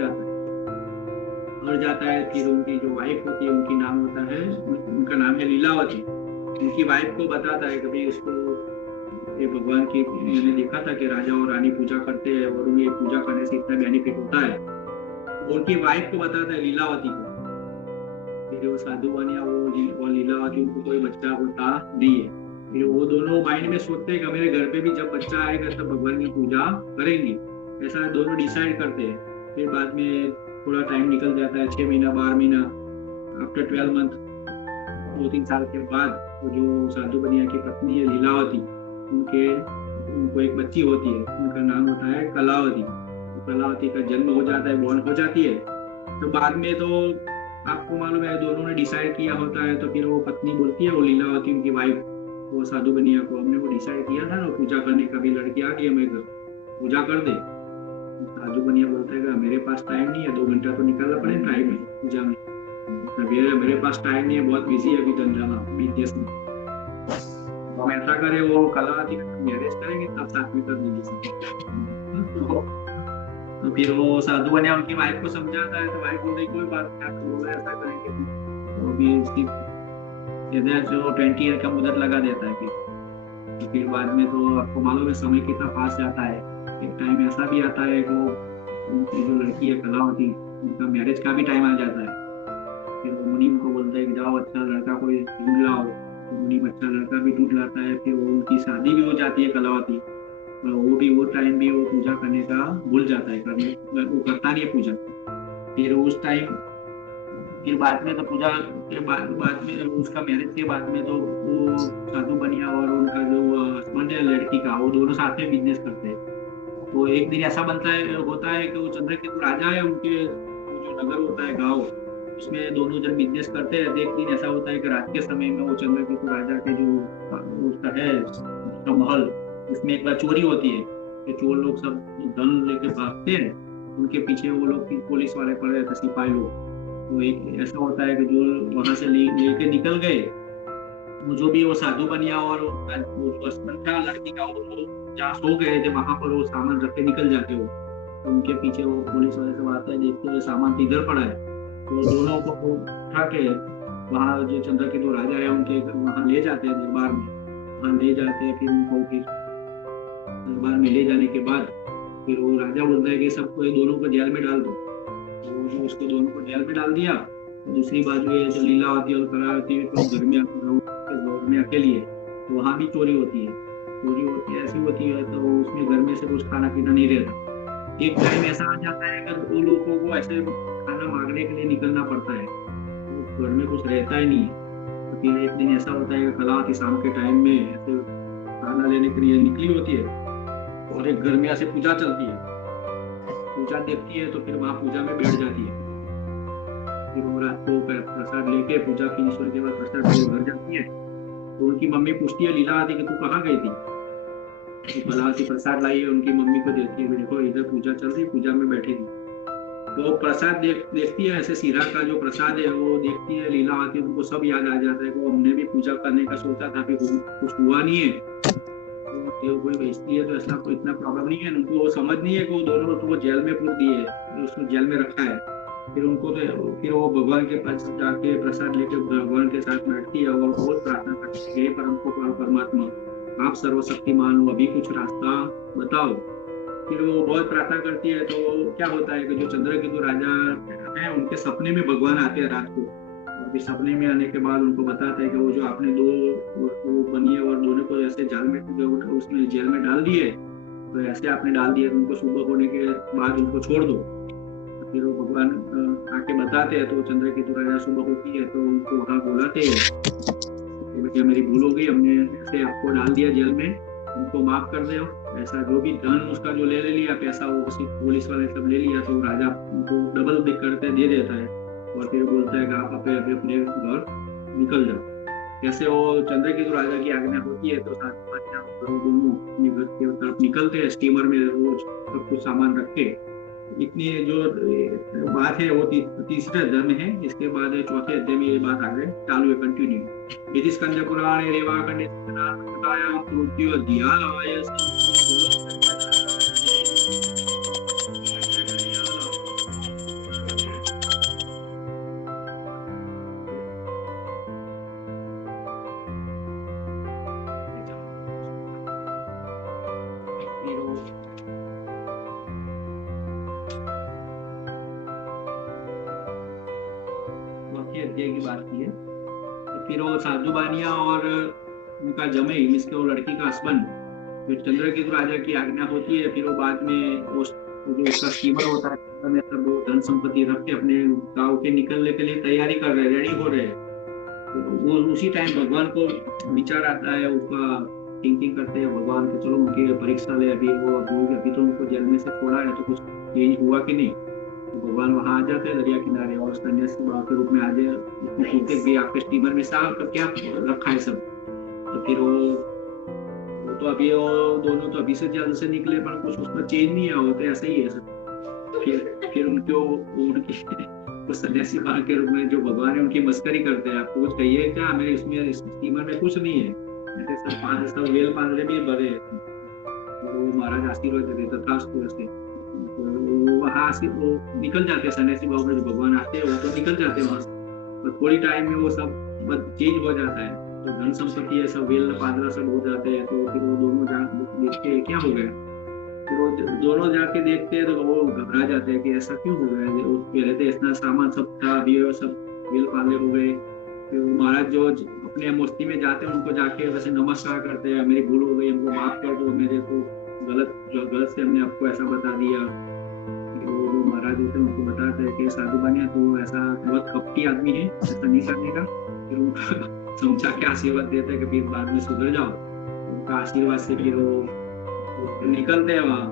जाता है। फिर उनकी जो वाइफ होती है उनकी नाम होता है, उनका नाम है लीलावती। उनकी वाइफ को बताता है कि उसको ये भगवान की मैंने देखा था कि राजा और रानी पूजा करते हैं और ये पूजा करने से इतना बेनिफिट होता है। उनकी वाइफ को बताता है लीलावती को। फिर वो साधु बनिया वो लीलावती उनको कोई बच्चा होता नहीं है। फिर वो दोनों माइंड में सोचते हैं कि मेरे घर पे भी जब बच्चा आएगा तब भगवान की पूजा करेंगे, ऐसा दोनों डिसाइड करते हैं। फिर बाद में थोड़ा टाइम निकल जाता है, 6 महीना 12 महीना, आफ्टर 12 मंथ, 2-3 साल के बाद वो जो साधु बनिया की पत्नी है लीलावती, उनको एक बच्ची होती है, उनका नाम होता है कलावती। तो कलावती का जन्म हो जाता है, बॉर्न हो जाती है। तो बाद में तो आपको मालूम है दोनों ने डिसाइड किया होता है, तो फिर वो पत्नी बोलती है, वो लीलावती उनकी वाइफ, वो साधु बनिया को, हमने वो डिसाइड किया था ना पूजा करने का, भी लड़की आ गई हमें घर, पूजा कर दे। साधु बनिया बोलता है कि मेरे पास टाइम नहीं है, 2 घंटा तो निकालना पड़े टाइम है पूजा में, मेरे पास टाइम नहीं है, बहुत बिजी है अभी धंधा में, बिजनेस में। हम ऐसा करें, वो कलावती का मैरिज करेंगे तब साथ में कर देंगे। तो फिर वो साधु बनिया उनकी वाइफ को समझाता है, तो वाइफ बोलती कोई बात नहीं, आप बोला ऐसा करेंगे। तो भी उसकी 20 ईयर का मुदत लगा देता है। तो फिर बाद में तो आपको मालूम है समय कितना फास्ट जाता है। एक टाइम ऐसा भी आता है कि उनकी जो लड़की है कलावती, उनका मैरिज का भी टाइम आ जाता है। फिर वो मुनीम को बोलता है कि जाओ अच्छा लड़का कोई ढूंढ लाओ। तो मुनीम अच्छा लड़का भी ढूंढ लाता है। फिर वो उनकी शादी भी हो जाती है कलावती। वो टाइम भी वो पूजा करने का भूल जाता है, वो करता नहीं है पूजा। फिर उस टाइम फिर बाद में तो पूजा के बाद में उसका मैरिज के बाद में तो वो साधु बनिया और उनका जो हस्बैंड है लड़की का, वो दोनों साथ में बिजनेस करते हैं। तो एक दिन ऐसा होता है कि वो चंद्रकेतु राजा है, उनके जो नगर होता है गाँव, उसमें दोनों जन बिजनेस करते हैं। एक दिन ऐसा होता है कि रात के समय में वो चंद्रकेतु राजा के जो उसका है उसका महल, उसमें एक बार चोरी होती है। तो चोर लोग सब धन लेके भागते हैं, उनके पीछे वो लोग पुलिस वाले पड़े रहते, सिपाही लोग। तो एक ऐसा होता है कि जो वहां से लेके निकल गए, वो जो भी वो साधु बनिया और वो जो हस्बैंड था लड़की का, वो जहाँ सो गए थे वहां पर वो सामान रख के निकल जाते हो। तो उनके पीछे वो पुलिस वाले सब आते हैं, देखते हैं सामान इधर पड़ा है। तो दोनों को उठा के वहाँ जो चंद्रकेतु राजा है उनके वहाँ ले जाते हैं दरबार में। वहाँ ले जाते हैं, फिर उनको फिर दरबार में ले जाने के बाद फिर वो राजा बोलता है कि सबको ये दोनों को जेल में डाल दो। तो उसको दोनों को जेल में डाल दिया। दूसरी बात ये जो लीलावती और कलावती तो घर में अकेली है, तो वहाँ भी चोरी होती है ऐसी होती है। तो उसमें घर में से कुछ खाना पीना नहीं रहता। एक टाइम ऐसा आ जाता है कि दो लोगों को ऐसे खाना मांगने के लिए निकलना पड़ता है, तो घर में कुछ रहता ही नहीं है। तो फिर एक दिन ऐसा होता है कि कलावती शाम के टाइम में ऐसे खाना लेने के लिए निकली होती है और एक घर में ऐसे पूजा चलती है। पूजा देखती है तो फिर वहाँ पूजा में बैठ जाती है। फिर वो रात को प्रसाद लेके पूजा फिनिश होने के बाद प्रसाद घर जाती है। तो उनकी मम्मी पूछती है लीलावती कि तू कहाँ गई थी? तो कलावती प्रसाद लाई है, उनकी मम्मी को देती है, देखो इधर पूजा चल रही, पूजा में बैठी थी। तो प्रसाद देखती है, ऐसे सीरा का जो प्रसाद है वो देखती है लीलावती, उनको सब याद आ जाता है कि हमने भी पूजा करने का सोचा था, फिर कुछ हुआ नहीं है। तो कोई बेचती है तो ऐसा कोई इतना प्रॉब्लम नहीं है। उनको वो समझ नहीं है कि वो दोनों तो वो जेल में पूर दिए है, उसको जेल में रखा है। फिर उनको तो फिर वो भगवान के पास जाके प्रसाद लेके भगवान के साथ बैठती है और बहुत प्रार्थना करती है, परमात्मा आप सर्वशक्तिमान हो, अभी कुछ रास्ता बताओ। फिर वो बहुत प्रार्थना करती है। तो क्या होता है कि जो चंद्रकेतु राजा है उनके सपने में भगवान आते हैं रात को, और फिर सपने में आने के बाद उनको बताते हैं कि वो जो आपने दो बनिए और दोनों को ऐसे जाल में उसमें जेल में डाल दिए, तो ऐसे आपने डाल दिए, तो उनको सुबह होने के बाद उनको छोड़ दो। तो फिर वो भगवान आके बताते हैं। तो चंद्रकेतु राजा सुबह होती है तो उनको वहाँ बुलाते हैं, बेटा मेरी भूल हो गई, हमने ऐसे आपको डाल दिया जेल में, उनको माफ कर दो। ऐसा जो भी धन उसका जो ले लिया पैसा, वो किसी पुलिस वाले सब ले लिया, तो राजा उनको डबल करते दे देता है और फिर बोलता है कि आप अपने घर निकल जाओ। जैसे वो चंद्रकेतु राजा की आज्ञा होती है तो साधु बनिया दोनों अपने घर की तरफ निकलते हैं, स्टीमर में रोज सब कुछ सामान रख के। इतनी जो बात है वो तीसरे अध्याय में है। इसके बाद चौथे अध्याय में ये बात आगे चालू है, कंटिन्यू। यदि स्कंद पुराणे रेवाखंडे संहितायां तृतीय अध्याय अध्याय की बात की है। तो फिर वो साधु बनिया और उनका जमाई मीन्स के वो लड़की का हस्बैंड जो चंद्रकेतु राजा की आज्ञा होती है, फिर वो बाद में जो उसका स्टीमर होता है, स्टीमर में सब वो धन संपत्ति रख के अपने गांव के निकलने के लिए तैयारी कर रहे हैं, रेडी हो रहे हैं। तो वो उसी टाइम भगवान को विचार आता है, उसका थिंकिंग करते हैं भगवान के, चलो उनकी परीक्षा ले, अभी वो अभी तो उनको जेल में से छोड़ा है, तो कुछ चेंज हुआ कि नहीं। तो भगवान वहां आ जाते हैं दरिया किनारे और सन्यासी बाबा के रूप में आ जाए, पूछते भी आपके स्टीमर में साहब क्या रखा है सब। तो फिर वो तो अभी वो दोनों तो अभी से जल्द से निकले, पर कुछ उसमें चेंज नहीं है, होते ऐसा ही है सब। फिर उनको उनके सन्यासी बाबा के रूप में जो भगवान है उनकी मस्करी करते हैं, आपको कुछ कहिए क्या, मेरे इसमें स्टीमर में कुछ नहीं है, सब वेल पांदरे भी भरे। तो महाराज आशीर्वाद देते तथास्तु ऐसे। तो वहां से वो निकल जाते हैं सन्यासी बाबा जो भगवान आते हैं, वो तो निकल जाते हैं वहां से, पर थोड़ी टाइम में वो सब चेंज हो जाता है, तो धन संपत्ति है सब वेल पांदरा सब हो जाते हैं। तो फिर वो दोनों देखते हैं क्या हो गया, फिर वो दोनों जाके देखते हैं तो वो घबरा जाते हैं कि ऐसा क्यों हो गया, पहले तो इतना सामान सब था, अभी सब वेल पांदे हो गए। फिर महाराज जो अपने मस्ती में जाते हैं उनको जाके वैसे नमस्कार करते हैं, मेरी भूल हो गई, हमको माफ कर दो, मेरे को गलत से हमने आपको ऐसा बता दिया। वो जो महाराज होते हैं उनको बताते हैं कि साधु बनिया तो ऐसा बहुत कपटी आदमी है, ऐसा नहीं करने का। फिर उनका समझा के आशीर्वाद देते हैं कि फिर बाद में सुधर जाओ। उनका आशीर्वाद से फिर वो निकलते हैं वहाँ।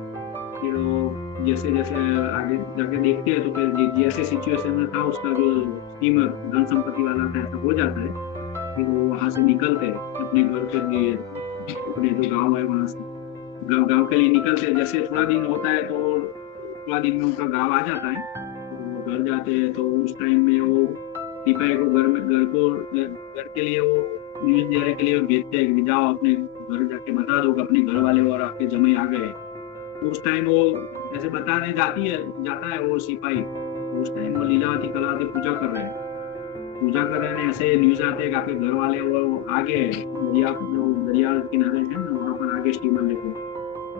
फिर वो जैसे जैसे आगे जाके देखते हैं तो फिर जैसे सिचुएशन में था उसका जो स्टीमर धन संपत्ति वाला था ऐसा हो जाता है। फिर वो वहां से निकलते हैं अपने घर के लिए, अपने जो गाँव है वहां से गाँव के लिए निकलते हैं। जैसे थोड़ा दिन होता है तो थोड़ा दिन में उनका गाँव आ जाता है, तो वो घर जाते हैं। तो उस टाइम में वो सिपाही को घर के लिए वो न्यूज देने के लिए भेजते हैं कि जाओ अपने घर जाके बता दो कि अपने घर वाले और आपके जमाई आ गए। तो उस टाइम वो ऐसे बताने जाता है वो सिपाही। तो उस टाइम वो लीलावती कलावती पूजा कर रहे हैं, ऐसे न्यूज आते हैं कि आपके घर वाले वो आगे दरिया किनारे है ना, वहाँ पर आगे स्टीमर लेके।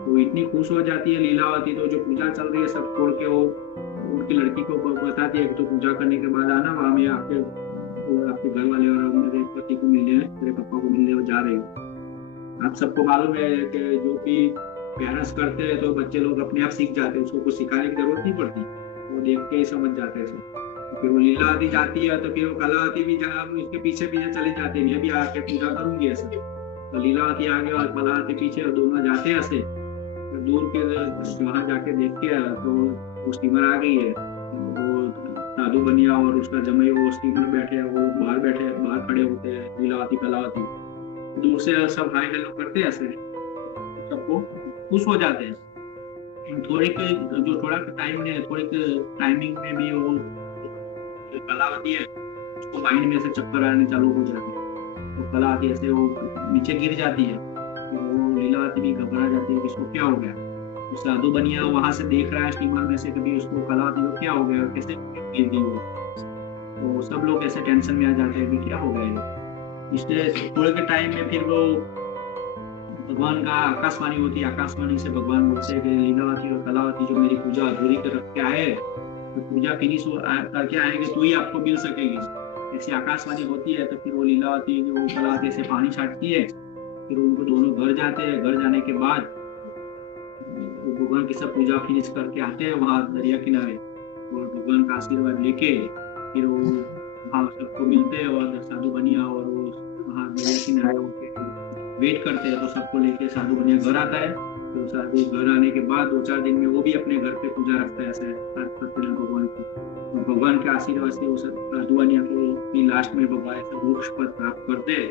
तो इतनी खुश हो जाती है लीलावती, तो जो पूजा चल रही है सब छोड़ के वो उनकी लड़की को बताती है कि तो पूजा करने के बाद आना, वहाँ में आपके घर वाले और मेरे पति को मिलने, मेरे पापा को मिलने जा रहे हो। आप सबको मालूम है कि जो भी पेरेंट्स करते हैं तो बच्चे लोग अपने आप सीख जाते हैं, उसको कुछ सिखाने की जरूरत नहीं पड़ती, वो देख के ही समझ जाते हैं सब। तो फिर वो लीलावती जाती है तो फिर वो कलावती भी उसके पीछे चले जाते हैं, मैं भी आके पूजा करूंगी ऐसे। तो लीलावती आगे और कलावती पीछे और दोनों जाते हैं ऐसे। दूर के वहां जाके देखते हैं तो वो स्टीमर आ गई है। वो साधु बनिया और उसका जमाई वो स्टीमर बैठे हैं, वो बाहर खड़े होते हैं, लीलावती कलावती दूर से सब हाई हेलो करते हैं ऐसे, सबको खुश हो जाते हैं। थोड़ी टाइमिंग में भी वो कलावती है उसको माइंड में से चक्कर आने चालू हो जाते हैं, तो कलावती ऐसे वो नीचे गिर जाती है। वो लीलावती भी घबरा जाती है कि इसको क्या हो गया। तो साधु बनिया वहां से देख रहा है स्टीमर में से, कभी उसको कलावती को क्या हो गया, कैसे गिर गई वो। तो सब लोग ऐसे टेंशन में आ जाते हैं कि क्या हो गया। इसलिए थोड़े के टाइम में फिर वो भगवान का आकाशवाणी होती है, आकाशवाणी से भगवान बोलते हैं कि लीलावती और कलावती जो मेरी पूजा अधूरी कर रख के आए, तो पूजा फिनिश करके आएंगे तो ही आपको मिल सकेगी, ऐसी आकाशवाणी होती है। तो फिर वो लीलावती जो कलावती से पानी छाटती है, फिर उनको दोनों घर जाते हैं। घर जाने के बाद वो भगवान की सब पूजा फिनिश करके आते हैं वहां दरिया किनारे, और भगवान का आशीर्वाद लेके फिर वो वहाँ सबको मिलते हैं। और साधु बनिया और वो वहाँ दरिया किनारे वेट करते हैं, तो सबको लेके साधु बनिया घर आता है। तो साधु घर आने के बाद 2-4 दिन में वो भी अपने घर पे पूजा रखता है ऐसे भगवान की। भगवान के आशीर्वाद से वो साधु बनिया को लास्ट में भगवान ऐसे मोक्ष पद प्राप्त करते हैं।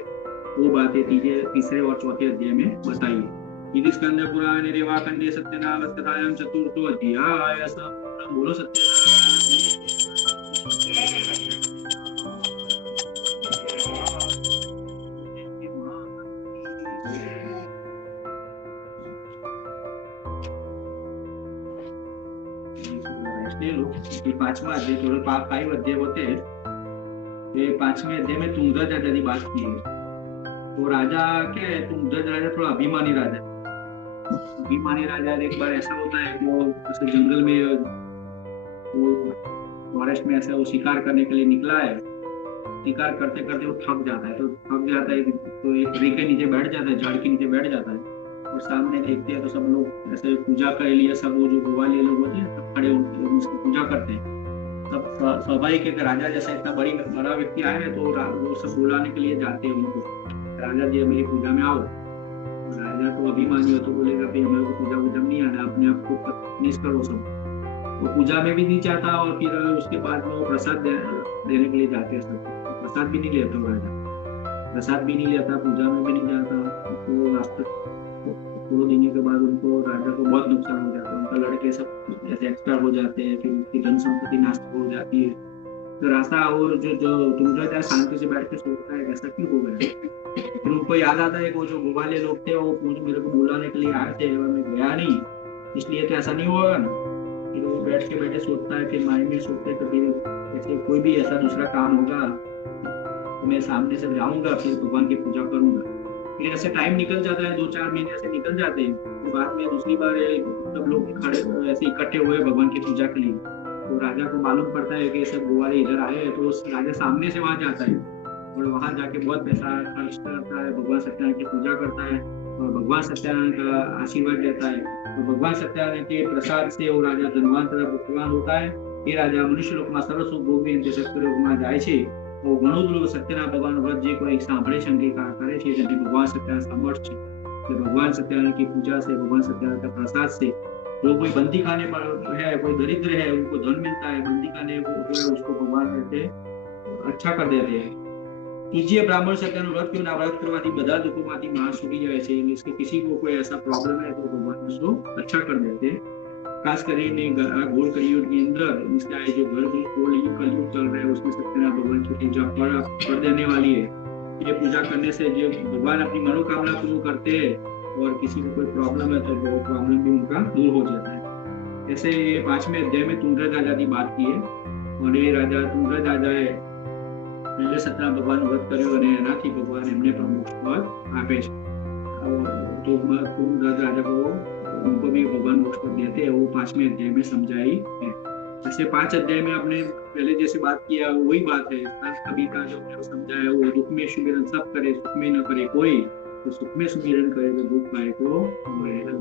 वो बातें तीसरे और चौथे अध्याय में बताई। इति स्कंद पुराणे रेवाखंडे सत्यनारायण कथायां चतुर्थो अध्याय। बोलो सत्यनारायण। पांचवा अध्याय, टोटल 5 अध्याय होते हैं। ये 5वें अध्याय में तुंगध्वज राजा की बात की है। तो राजा क्या है, तुंगध्वज राजा थोड़ा अभिमानी राजा। एक बार ऐसा होता है वो ऐसे जंगल में वो फॉरेस्ट में ऐसा वो शिकार करने के लिए निकला है। शिकार करते करते वो थक जाता है, तो एक ट्री के नीचे बैठ जाता है, झाड़ के नीचे बैठ जाता है और सामने देखते हैं तो सब लोग ऐसे पूजा के लिए, सब वो जो ग्वालियर लोग होते हैं सब खड़े होकर उसकी पूजा करते हैं। सब स्वाभाविक है कि राजा जैसा इतना बड़ा व्यक्ति आया है तो वो सब बुलाने के लिए जाते हैं उनको, राजा जी मेरी पूजा में आओ। राजा तो अभिमानी हो तो बोलेगा भाई हमारे को पूजा नहीं आना, अपने आप को तकनीस करो सब। वो पूजा में भी नहीं चाहता और फिर उसके बाद में वो प्रसाद देने के लिए जाते हैं सब, प्रसाद भी नहीं लेता वो राजा, प्रसाद भी नहीं लेता, पूजा में भी नहीं जाता। तो रास्ते थोड़े दिन के बाद उनको राजा को बहुत नुकसान हो जाता है, उनका लड़के सब ऐसे एक्सपायर हो जाते हैं, फिर उसकी धन संपत्ति नष्ट हो जाती है। तो रास्ता और जो तुम शांति से बैठ के सोचता है ऐसा क्यों हो गया। फिर उनको याद आता है वो जो गोवाले लोग थे वो मेरे को बुलाने के लिए आए थे और मैं गया नहीं, इसलिए तो ऐसा नहीं होगा ना। फिर वो बैठे सोचता है, फिर माइंड में सोचते हैं फिर ऐसे कोई भी ऐसा दूसरा काम होगा तो मैं सामने से जाऊंगा, फिर भगवान की पूजा करूंगा। फिर ऐसे टाइम निकल जाता है, 2-4 महीने ऐसे निकल जाते हैं। तो बाद में दूसरी बार सब लोग खड़े ऐसे इकट्ठे हुए भगवान की पूजा के लिए, तो राजा को मालूम पड़ता है कि सब गोवाले इधर आए हैं, तो राजा सामने से वहां जाता है और वहां जाके बहुत पैसा खर्च करता है, भगवान सत्यनारायण की पूजा करता है और भगवान सत्यनारायण का आशीर्वाद लेता है। तो भगवान सत्यनारायण के प्रसाद से वो राजा धनवान तरह भगवान होता है। ये राजा मनुष्य लोक में सर्व सुख भोगवी अंते सत्यलोकમાં જાય છે। તો ઘણું બધું સત્યનારાયણ ભગવાન વ્રત જે કોઈ સાંભળે છે કે કરે છે જેને ભગવાન સત્યનારાયણ સાંભળે છે, तो भगवान सत्यनारायण की पूजा से, भगवान सत्यनारायण का प्रसाद से जो कोई बंदी खाने पर है, कोई दरिद्र है उनको धन मिलता है, बंदी खाने वो जो है उसको भगवान रहते अच्छा कर देते हैं। कीजिए ब्राह्मण सत्यानुव्रत व्रत क्यों ना व्रत करवाથી બધા દુઃખોમાંથી માર છૂટી જાય છે। इसके किसी को कोई ऐसा प्रॉब्लम है तो भगवान उसको अच्छा कर देते हैं। खास કરીને घोर कलयुग के अंदर इसका जो कलयुग चल रहा है उसमें सत्यनारायण भगवान की पूजा कर देने वाली है। ये पूजा करने से जो भगवान अपनी मनोकामना पूर्ण करते हैं और किसी को कोई प्रॉब्लम है तो वो प्रॉब्लम भी उनका दूर हो जाता है। ऐसे 5वें अध्याय में तुंगराज राजा की बात की है और ये राजा तुंगराज राजा है पहले सत्यनारायण भगवान व्रत કર્યું અને એનાથી ભગવાન એમને પણ મોક્ષ પદ આપે છે। तो तुंगराज राजा को उनको भी भगवान मोक्ष पद देते हैं, वो 5वें अध्याय में समझाई है। ऐसे 5 अध्याय में आपने पहले जैसे बात किया वही बात है। कभी का जो समझाया वो दुख में सुमिरन सब करे, सुख में न करे कोई, तो सुख में सुमिरन करे तो दुख पाए को,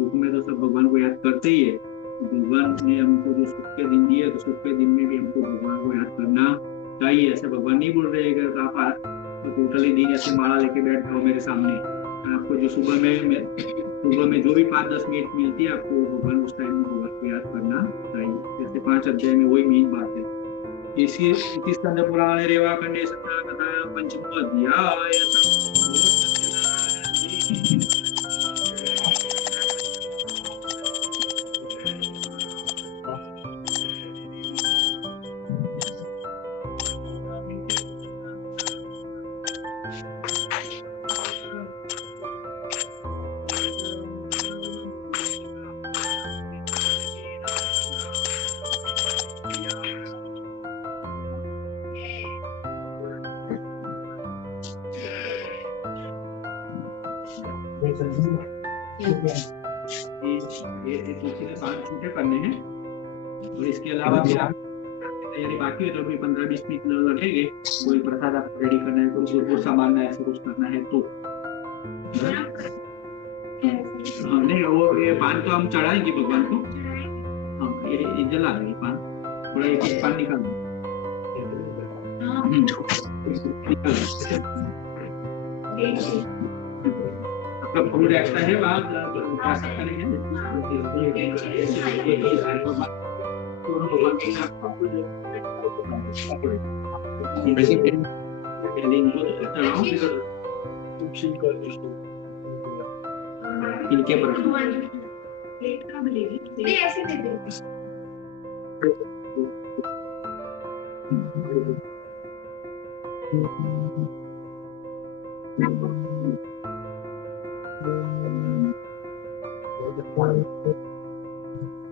दुख में तो सब भगवान को याद करते ही है। भगवान ने हमको जो सुख के दिन दिए तो सुख के दिन में भी हमको भगवान को याद करना चाहिए। ऐसे भगवान नहीं बोल रहे कि आप तो टोटली दिन ऐसे माला लेके बैठ जाओ मेरे सामने, आपको जो सुबह में जो भी 5-10 मिनट मिलती है आपको भगवान उस टाइम में भगवान को याद करना चाहिए। जैसे 5 अध्याय में वही मेन बात है। इसी स्कंद पुराण रेवा खंडे सत्या कथा 5वां अध्याय। ये तुलसी के 5 छूटे करने हैं और इसके अलावा भी तैयारी बाकी है तो भी 15-20 मिनट लगेंगे। कोई प्रसाद आपको रेडी करना है, कुछ गुड़ सामानना है, ऐसा कुछ करना है तो नहीं वो ये पान तो हम चढ़ाएंगे भगवान को। हाँ ये जला देंगे पान, थोड़ा एक पान निकाल आपका फूड एक्स्ट्रा है वहाँ उठा सकता नहीं है। इनके पर नहीं ऐसे दे दे।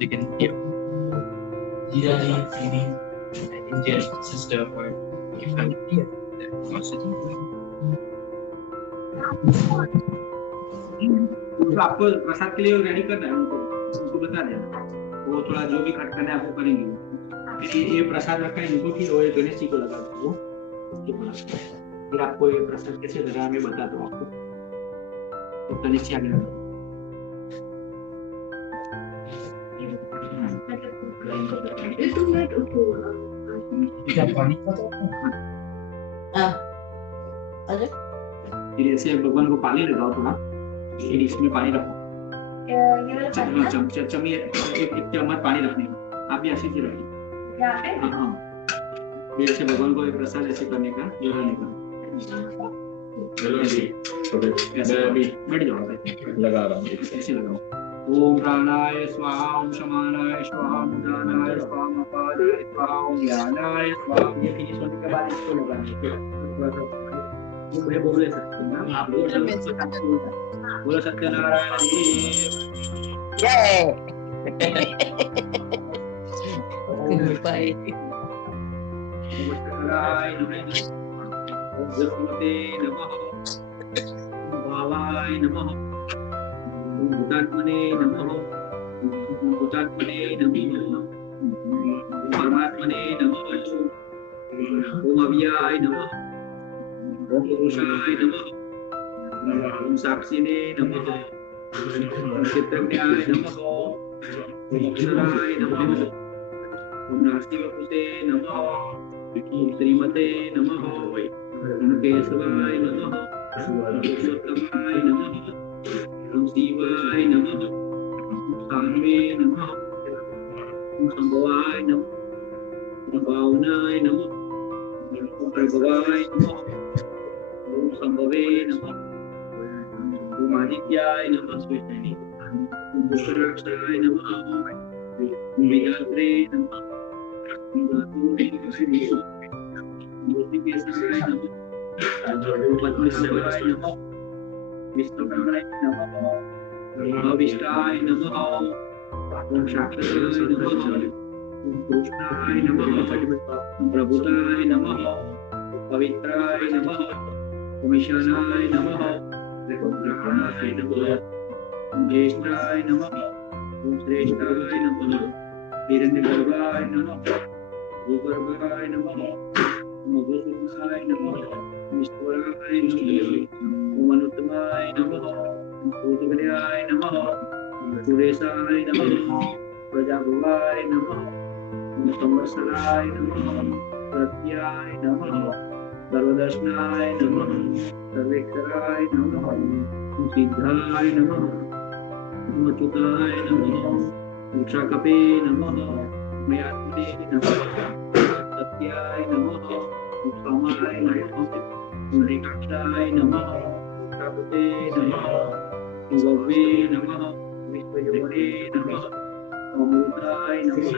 You can give Gita feeling an Indian sister or your family that wants to do. तो आपको प्रसाद के लिए रेडी करना है, उनको बता देना, वो थोड़ा जो भी कट करना है आपको करेंगे। ये प्रसाद रखा है इनको कि वो गणेश जी को लगा दो, उसके बाद फिर आपको ये प्रसाद कैसे लगा मैं बताता हूँ आपको। तो नीचे आ गया क्या पानी का तो फिर ऐसे भगवान को पानी लगाओ थोड़ा, फिर इसमें पानी रखो। एक चम्मच पानी रखने का, आप भी ऐसे ही रखिए। हाँ, फिर ऐसे भगवान को प्रसाद ऐसे करने का, लगाने का। बैठ जाओ, लगा रहा हूँ ऐसे लगाओ। ओम प्राणाय स्वाहा, ओम समानाय स्वाहा, ओम उदानाय स्वाहा, ओम अपानाय स्वाहा, ओम ज्ञानाय स्वाहा। ये फिनिश होने के बाद इसको लगाना। ये बोल सकते हैं ना आप लोग, बोलो सत्यनारायण जय। नमस्काराय नमः, ओम गुरुमते नमः, ओम भावाय नमः, ओम भूतात्मने नमः, ओम भूतात्मने नमः, ओम परमात्मने नमः, ओम अव्ययाय नमः, ओम पुरुषाय नमः, ओम साक्षिणे नमः, ओम चित्रज्ञाय नमः, ओम अक्षराय नमः, ओम नास्तिवपुते नमः, ओम श्रीमते नमः, ओम केशवाय नमः, ओम पुरुषोत्तमाय नमः, ओम शिवाय नमः, ओम सान्वे नमः, ओम संभवाय नमः, ओम भावनाय नमः, ओम प्रभवाय नमः, ओम संभवे नमः, ओम आदित्याय नमः, ओम पुष्कराक्षाय नमः, ओम विदात्रे नमः, ओम धातुरेशाय नमः, ओम ऋषिकेशाय नमः, ओम पद्मनाभाय नमः, विष्णुप्राणाय नमः, ओम अविष्टाय नमः, ओम शाक्षराय नमः, ओम कृष्णाय नमः, ओम प्रभुताय नमः, ओम पवित्राय नमः, ओम ईशानाय नमः, ओम प्राणाय नमः, ओम ज्येष्ठाय नमः, ओम श्रेष्ठाय नमः, हिरण्यगर्भाय नमः, भूगर्भाय नमः, ओम मधुसूदनाय नमः, ओम ईश्वराय नमः, ओम अनुत्तमाय नमः, ओम क्रोधगण्याय नमः, ओम सुरेशाय नमः, प्रजाभवाय नमः, ओम संवत्सराय नमः, प्रत्याय नमः, सर्वदर्शनाय नमः, सर्वेक्षराय नमः, ओम सिद्धाय नमः, ओम अच्युताय नमः, ओम शाकपे नमः, ओम यात्रे नमः, सत्याय नमः, ओम समाय नमः, ओम रेखाक्षाय नमः, ओम शाकपे नमः, ओम गव्ये नमः, ओम विश्वयोने नमः, ओम अमृताय नमः,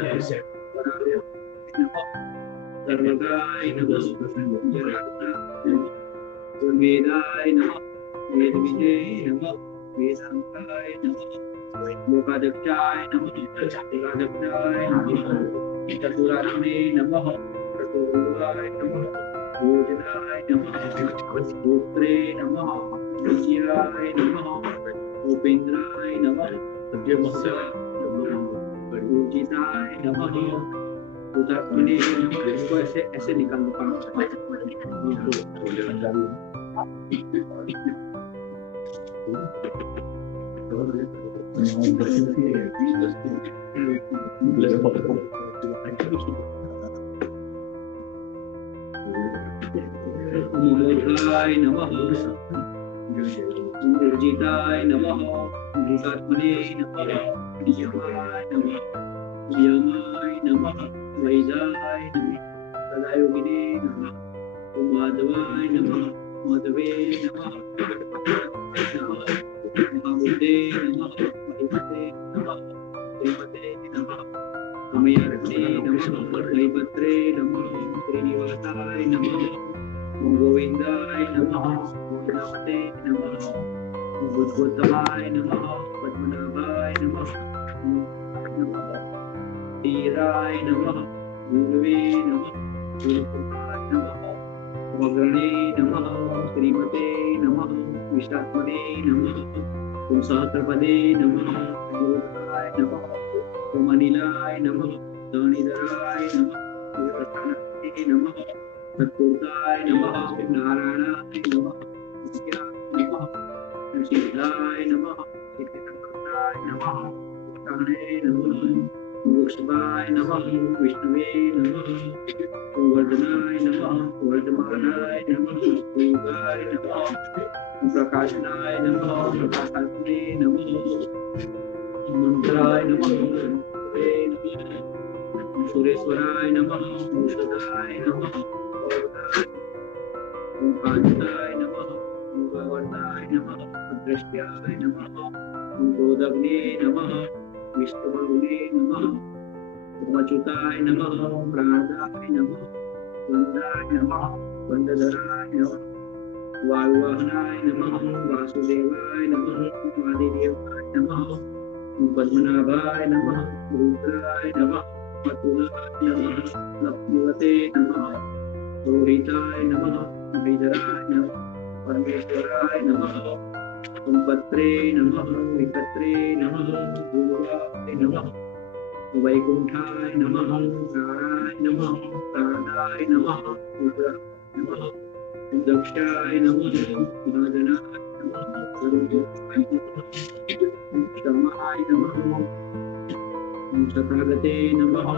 वराय नमः, सर्वगाय नमः, जराटाय नमः, ओम वेदाय नमः, वेदविदे नमः, वेदांताय नमः, लोकाध्यक्षाय नमः, लोकाध्यक्षाय नमः, चतुरात्मे नमः, चतुर्भुजाय नमः, भोजनाय नमः, भोक्त्रे नमः, विजयाय नमः, उपेन्द्राय नमः, पूजिताय नमः, उदात्मने नमः। इसको ऐसे ऐसे निकाल दो पंजाबी मूर्धाय नमः, ऊर्जिताय नमः, भूतात्मने नमः, नियमाय नमः, यमाय नमः, वैदाय नमः, सदायोगिने नमः, ओम माधवाय नमः, माधवे नमः, महाबुद्धे नमः, महिमते नमः, श्रीमते नमः, अमयार्थे नमः, वैपत्रे नमः, श्रीनिवासाय नमः, ओम गोविंदाय नमः, ओम नमते नमः, ओम बुद्धोत्तमाय नमः, पद्मनाभाय नमः, तीराय नमः, गुरुवे नमः, गुरुकुमार नमः, वग्रणे नमः, श्रीमते नमः, विशात्मने नमः, ओम सहस्रपदे नमः, गुरुदाय नमः, ओम अनिलाय नमः, धनिधराय नमः, विवर्तनाय नमः, तत्पुरुषाय नमः नारायणाय नमः नित्याय नमः सिद्धाय नमः सिद्धिसंपन्नाय नमः उत्थाने नमः मोक्षदाय नमः विष्णुवे नमः गोवर्धनाय नमः वर्धमानाय नमः योगाय नमः प्रकाशनाय नमः प्रकाशात्मने नमः मंत्राय नमः सुरेश्वराय नमः औषधाय नमः ओंकारिताय नमः योगवर्धाय नमः अदृष्ट्याय नमः क्रोधग्ने नमः विष्णुभगुने नमः अच्युताय नमः प्राणाय नमः वंदाय नमः वंदधराय नमः वायुवाहनाय नमः वासुदेवाय नमः वादिदेवाय नमः पद्मनाभाय नमः रुद्राय नमः अतुलाय नमः लक्ष्मीवते नमः रोहिताय नमः श्रीधराय नमः परमेश्वराय नमः संपत्रे नमः विपत्रे नमः गुरुवाय नमः वैकुंठाय नमः प्राणाय नमः प्राणाय नमः रुद्राय नमः दक्षाय नमः भाजनाय नमः सर्वोत्तमाय नमः क्षमाय नमः तथागते नमः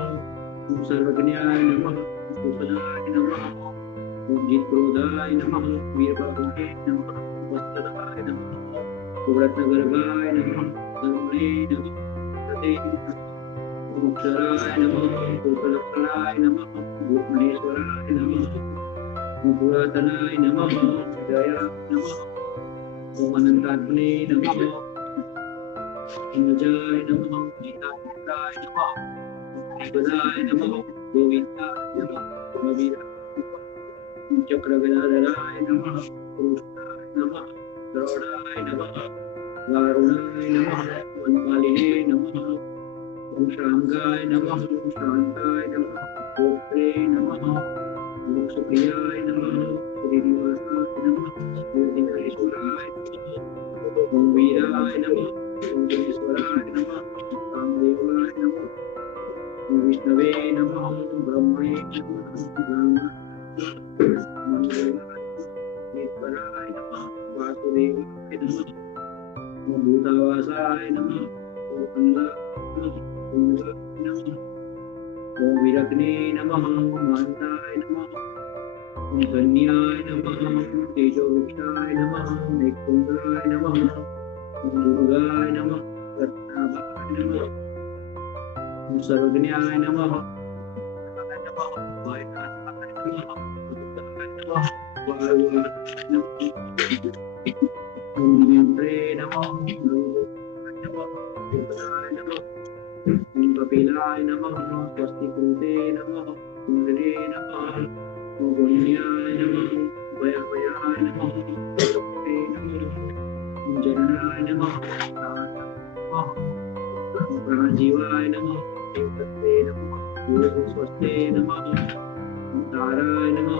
सर्वज्ञाय नमः सुखदाय नमः जित्क्रोधाय नमः वीरबाहुवे नमः वत्सलाय नमः सुव्रतगर्भाय नमः सर्वणे नमः सते मोक्षराय नमः कोकलक्षणाय नमः भूतमहेश्वराय नमः पुरातनाय नमः जयाय नमः ओम अनंतात्मने नमः इंद्राय नमः गीताय नमः शिवदाय नमः गोविंदाय नमः महावीराय नमः चक्रगदाधराय नमः पुरुषाय नमः द्रोणाय नमः वारुणाय नमः वनमालिने नमः ओम शांगाय नमः शांताय नमः गोत्रे नमः मोक्षप्रियाय नमः श्रीनिवासाय नमः श्रीनिवासेश्वराय नमः ओम वीराय नमः ओम जनेश्वराय नमः कामदेवाय नमः ओम विष्णवे नमः ब्रह्मणे नमः मंगलाय नमः वासुदेवाय नमः ओम भूतावासाय नमः ओम नमः ओम विरग्ने नमः मानताय नमः ओम कन्याय नमः तेजोवृक्षाय नमः नेकुंगाय नमः ओम दुर्गाय नमः रत्नाभाय नमः ओम सर्वज्ञाय नमः वायुनाथाय नमः अमृताय नमः वायुवाहनाय नमः ओम नियंत्रे नमः नमोदाय नमः देवताय नमः ओम कपिलाय नमः स्वस्तिकृते नमः कुंडले नमः ओम गुण्याय नमः भयाभयाय नमः तपते नमः ओम जननाय नमः प्राणजीवाय नमः देवते नमः योग स्वस्ते नमः ओम ताराय नमः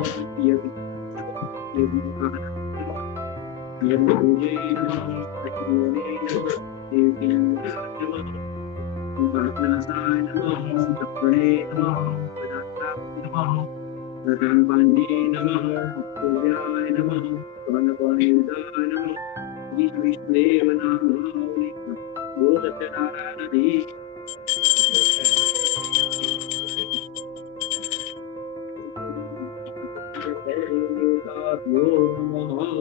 यम पूजे नमः अचिन्वने नमः देवकी नमः प्रार्थनासाय नमः चक्रणे नमः पदार्थाय नमः प्रधान पांडे नमः पूज्याय नमः कर्णपाणियुधाय नमः श्री विष्णुदेव नामः गुरु सत्यनारायण दी देवताभ्यो नमः।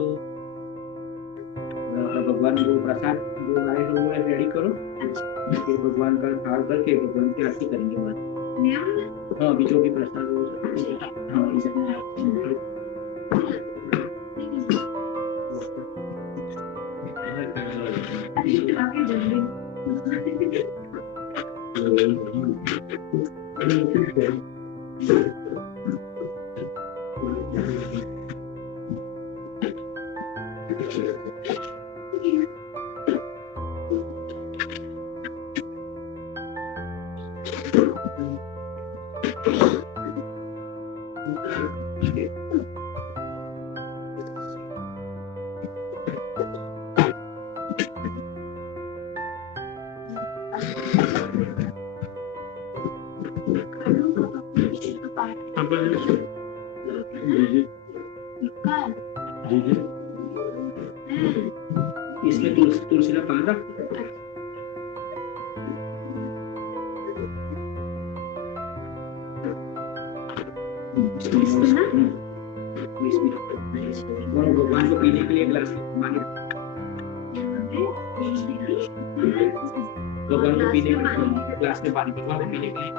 भगवान को प्रसाद जो लाए हो वो रेडी करो, फिर भगवान का थाल करके भगवान की आरती करेंगे बाद। हाँ अभी जो भी प्रसाद हो हाँ इसे इसमें तुलसी का पान रख। और भगवान को पीने के लिए गिलास पानी रख। भगवान को पीने के लिए गिलास में पानी, भगवान को पीने के लिए।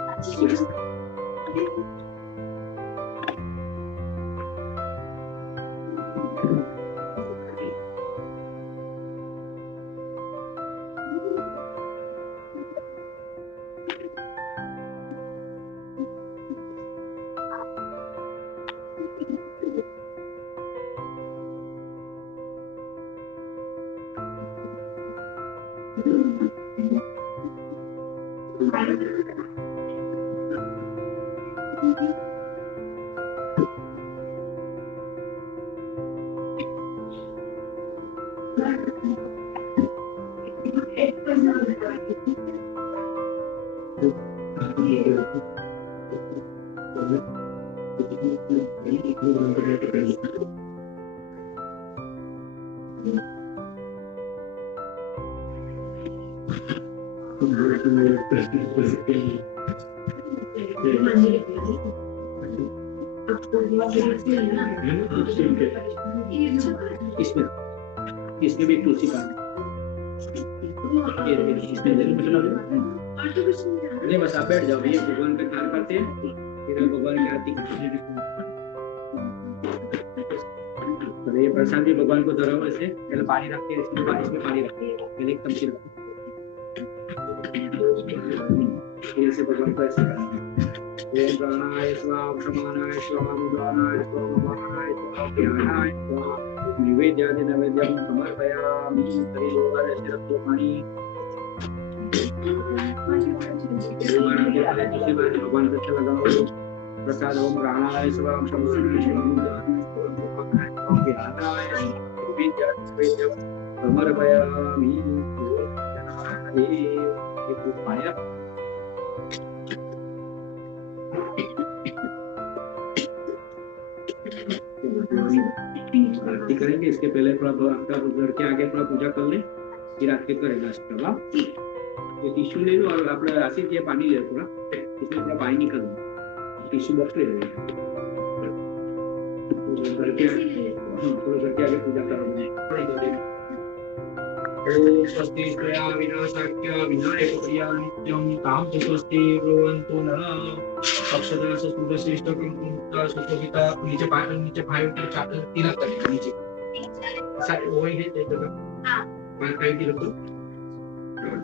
इसमें भी तुलसी पान नहीं, बस आप बैठ जाओ भैया, भगवान का ध्यान करते हैं, फिर भगवान की आरती करते हैं। ये प्रसाद भी भगवान को धरा हुआ, इसे पहले पानी रखते हैं, इसमें पानी रखते हैं, पहले एक तमची रखते हैं, ऐसे भगवान को ऐसे करते हैं। ओम प्राणाय स्वाहा, समानाय स्वाहा, उदानाय स्वाहा, वाहनाय स्वाहा, ज्ञानाय स्वाहा, निवेद्यादि नैवेद्यं समर्पयामि। सभी लोग ऐसे रखो पानी। भगवान को अच्छा लगाओ प्रसाद। ओम प्राणाय स्वाहा, समानाय स्वाहा, उदानाय स्वाहा, वाहनाय स्वाहा, ज्ञानाय स्वाहा, निवेद्यादि नैवेद्यं समर्पयामि। आरती करेंगे, इसके पहले थोड़ा आपका घर के आगे थोड़ा पूजा कर ले, फिर आरती करेगा इसका। ये टिश्यू ले लो और अपना आशीष ये पानी ले थोड़ा, इसमें थोड़ा पानी निकल लो, टिश्यू बॉक्स ले लो, घर के आगे पूजा करो। स्वस्ति स्वया विनाशाख्य विनायक प्रिया नित्यं तां स्वस्ति ब्रुवन्तु नः। अक्षता सुसूद श्रेष्ठ कंकुमुक्ता सुशोभिता। नीचे फाइव के चार तिलक करेंगे नीचे सारे वही है जगह। हां 5 तिलक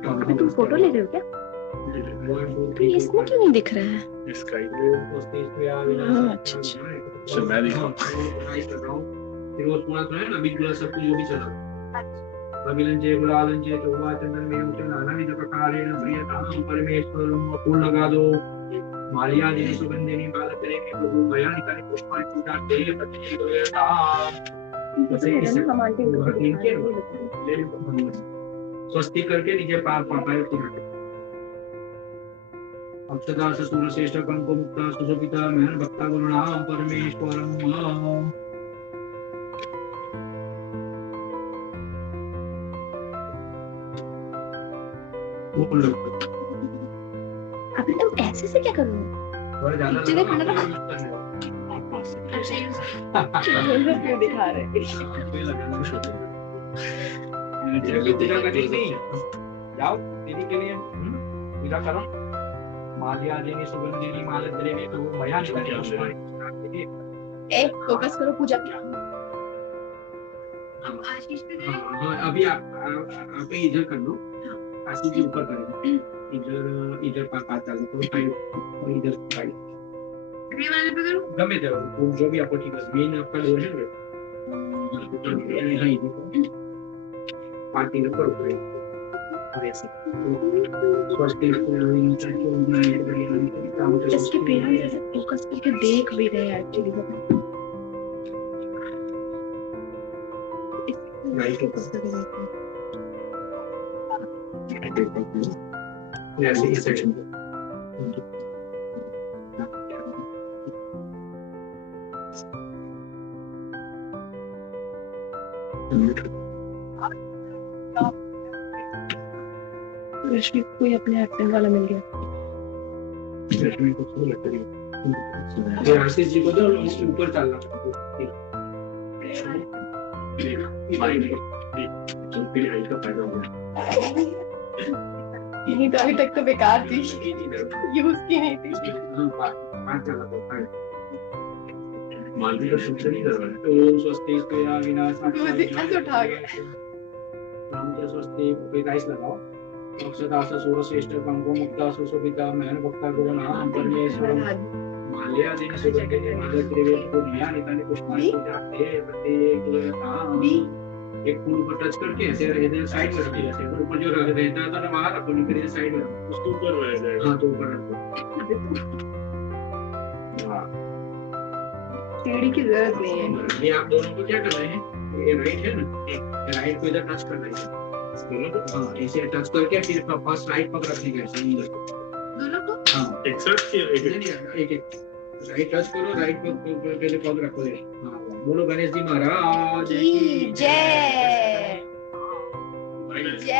तो तुम फोटो ले रहे हो क्या? तो इसमें क्यों नहीं दिख रहा है? इसका ही स्वस्ति स्वया विनाशाख्य। अच्छा मैं दिखाऊं फिर वो पूरा तो है ना, बीच पूरा सब कुछ जो भी चला। अभिलंजे गुलालंजे चौवा चंदन में उच्च नानाविध प्रकारेण प्रियतां परमेश्वरं फूल लगा दो। मालिया देवी सुगंधिनी बालकरे में प्रभु मया निकाली पुष्पाणि पूजा दे प्रतिदेवता। हम आंटी स्वस्ति करके नीचे पापाय उठाओ। अक्षता सूर्य श्रेष्ठ कंको मुक्ता सुशोभिता महन भक्ता गुरुणाम परमेश्वरम। अभी तुम ऐसे से क्या करोगे? और ज्यादा जगह खाना रखा क्यों दिखा रहे पूजा करनी नहीं, जाओ दीदी के लिए पूजा करो। मालिया देवी सुगंधिनी मालद्रे में तो मया निकाली पुष्पाणि पूजा दे। फोकस करो पूजा पे। अब आशीष पे करें। अभी आप इधर कर दो, आशीष जी ऊपर करेंगे। इधर पास चालू करो, फाइव और इधर 5 ग्रे वाले पे करो। गमे दो जो भी आपको ठीक है। मेन आपका डोर है ना, यहाँ ही देखो पार्टी नंबर ऊपर ऐसे स्वस्ति इसके पेरेंट्स ऐसे फोकस करके देख भी रहे हैं एक्चुअली। राइट फोकस करके देखो। ऐसे इस सेक्शन पे रश्मि को कोई अपने एक्टिंग वाला मिल गया। रश्मि को तो लगता है ये आशीष जी को दो और इसके ऊपर चलना फिर का फायदा होगा। नहीं तो अभी तक तो बेकार थी, यूज की नहीं थी। मालवी का शुभ नहीं कर रहा है। ओम स्वस्ति क्रिया विनाशाय ऐसे उठा गया। राम जय स्वस्ति पे राइस लगाओ। अक्षदास सूरश्रेष्ठ गंगो मुक्ता सुशोभिता मैन भक्ता गुणनाम परमेश्वरम माल्या देने सुगंधे माला त्रिवेद को नया निताने पुष्पांजलि जाते प्रत्येक नाम एक फूल पर टच करके ऐसे साइड में रखिए, ऐसे ऊपर जो रहता है ना वहां रखो, नहीं साइड में रखो, उसके ऊपर रह जाएगा। हाँ तो ऊपर रखो। सीढ़ी की जरूरत नहीं है। ये आप दोनों को क्या कर रहे हैं, ये राइट है ना, राइट को इधर टच कर रहे हैं दोनों को। हाँ ऐसे टच करके फिर फर्स्ट राइट पग रखने का ऐसे दोनों को हाँ एक साथ किया एक राइट टच करो, राइट पग पहले पग रखो। हाँ बोलो गणेश जी महाराज की जय। जय।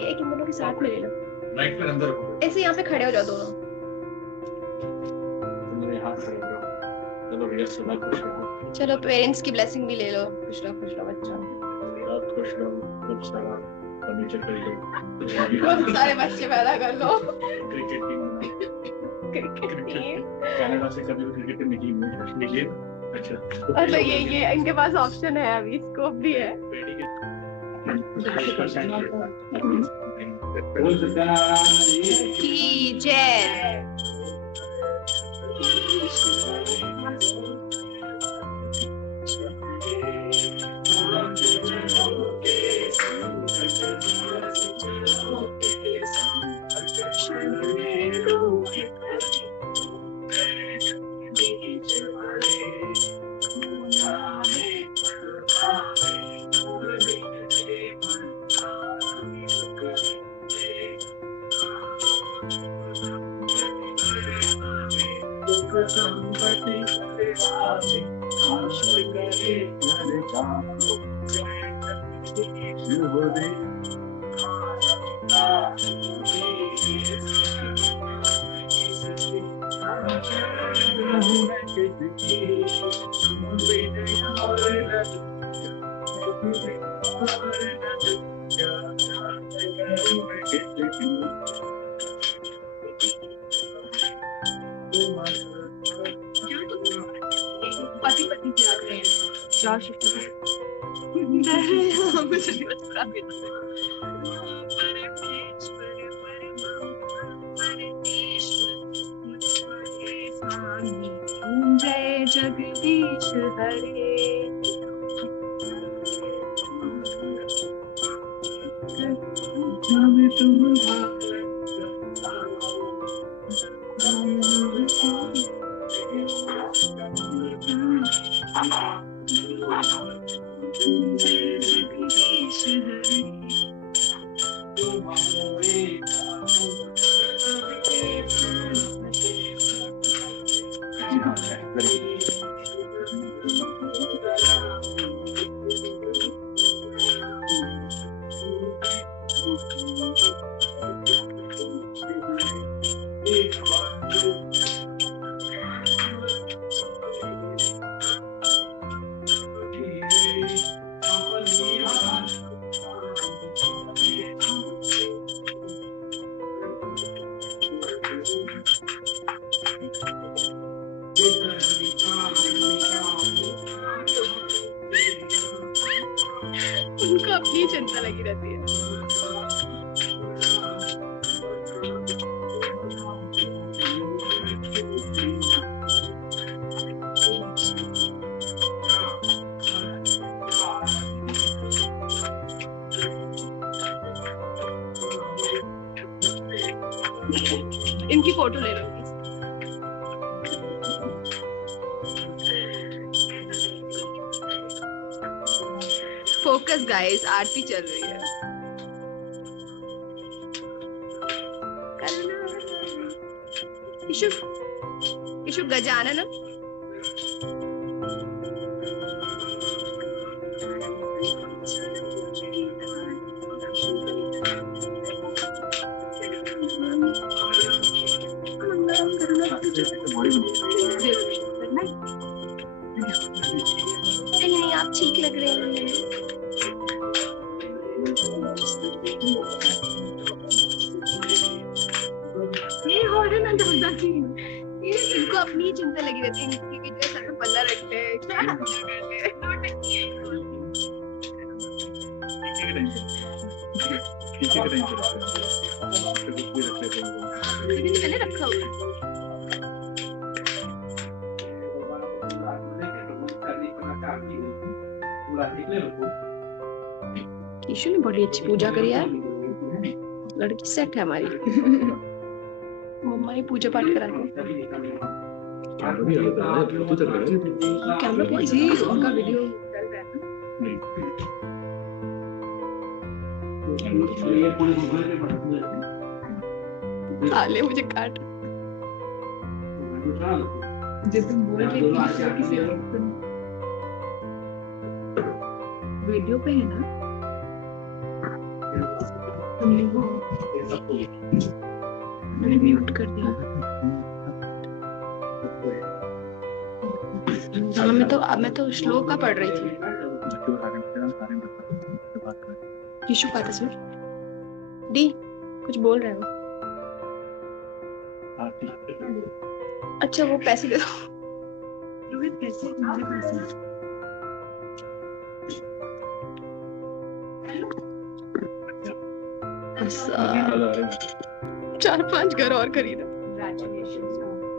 एक इन दोनों के साथ में ले लो, राइट पैर अंदर रखो। ऐसे यहाँ पे खड़े हो जाओ दोनों। मेरे हाथ खड़े हो जाओ। चलो भैया सदा खुश रहो। चलो पेरेंट्स की ब्लेसिंग भी ले लो। खुश रहो बच्चों। रात खुश रहो, खूब सारा फर्नीचर खरीदो, बहुत सारे बच्चे पैदा कर लो। Cricket team cricket team Canada से कभी क्रिकेट टीम निकली। अच्छा और ये इनके पास ऑप्शन है, अभी स्कोप भी है। की जय। पति पत्नी क्या कर रहे हैं? जय जगदीश हरे। उनको अपनी चिंता लगी रहती है। इनकी फोटो ले लो। फोकस गाइस, आरती चल रही है। इशु गजानन। नहीं आप ठीक लग रहे हैं। ये हो रहा ना दादा की ये इनको अपनी चिंता लगी रहती है कि जो सर पे पल्ला रखते हैं क्या करते हैं। मैंने रखा हुआ है। ईशु ने बड़ी अच्छी पूजा करी यार, लड़की सेट है हमारी। मम्मा ने पूजा पाठ करा कैमरा पे जी उनका वीडियो चल रहा है ना। आले मुझे काट जब तुम बोल रहे वीडियो पे है ना तुमने वो मैंने म्यूट कर दिया। मैं तो श्लोक का पढ़ रही थी। ईशु का था सुन डी कुछ बोल रहे हो। अच्छा वो पैसे दे दो। रोहित कैसे तुम्हारे पैसे 4-5 घर और खरीदा।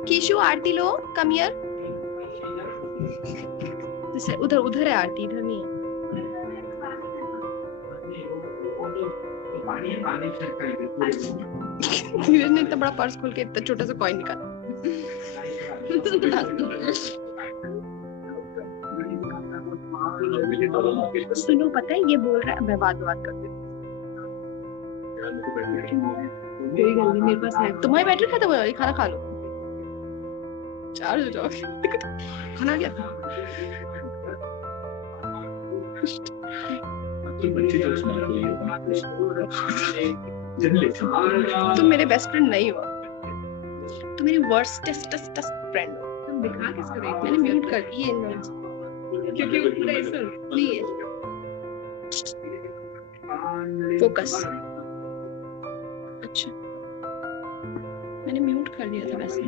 कीशु आरती लो कम हियर। उधर है आरती इधर नहीं है। धीरज ने इतना बड़ा पर्स खोल के इतना छोटा सा कॉइन निकाला। सुनो पता है ये बोल रहा है मैं बात करती हूँ। कोई गल नहीं मेरे पास है। तुम्हारी बैटरी खत्म हो गई खाना खा लो। चार्ज हो जाओगे। खाना क्या तुम मेरे बेस्ट फ्रेंड नहीं हो, तुम मेरी वर्स्टेस्ट फ्रेंड हो। तुम दिखा किसको रही? मैंने म्यूट कर दी है क्योंकि वो पूरा ऐसा प्लीज फोकस। अच्छा मैंने म्यूट कर दिया था वैसे।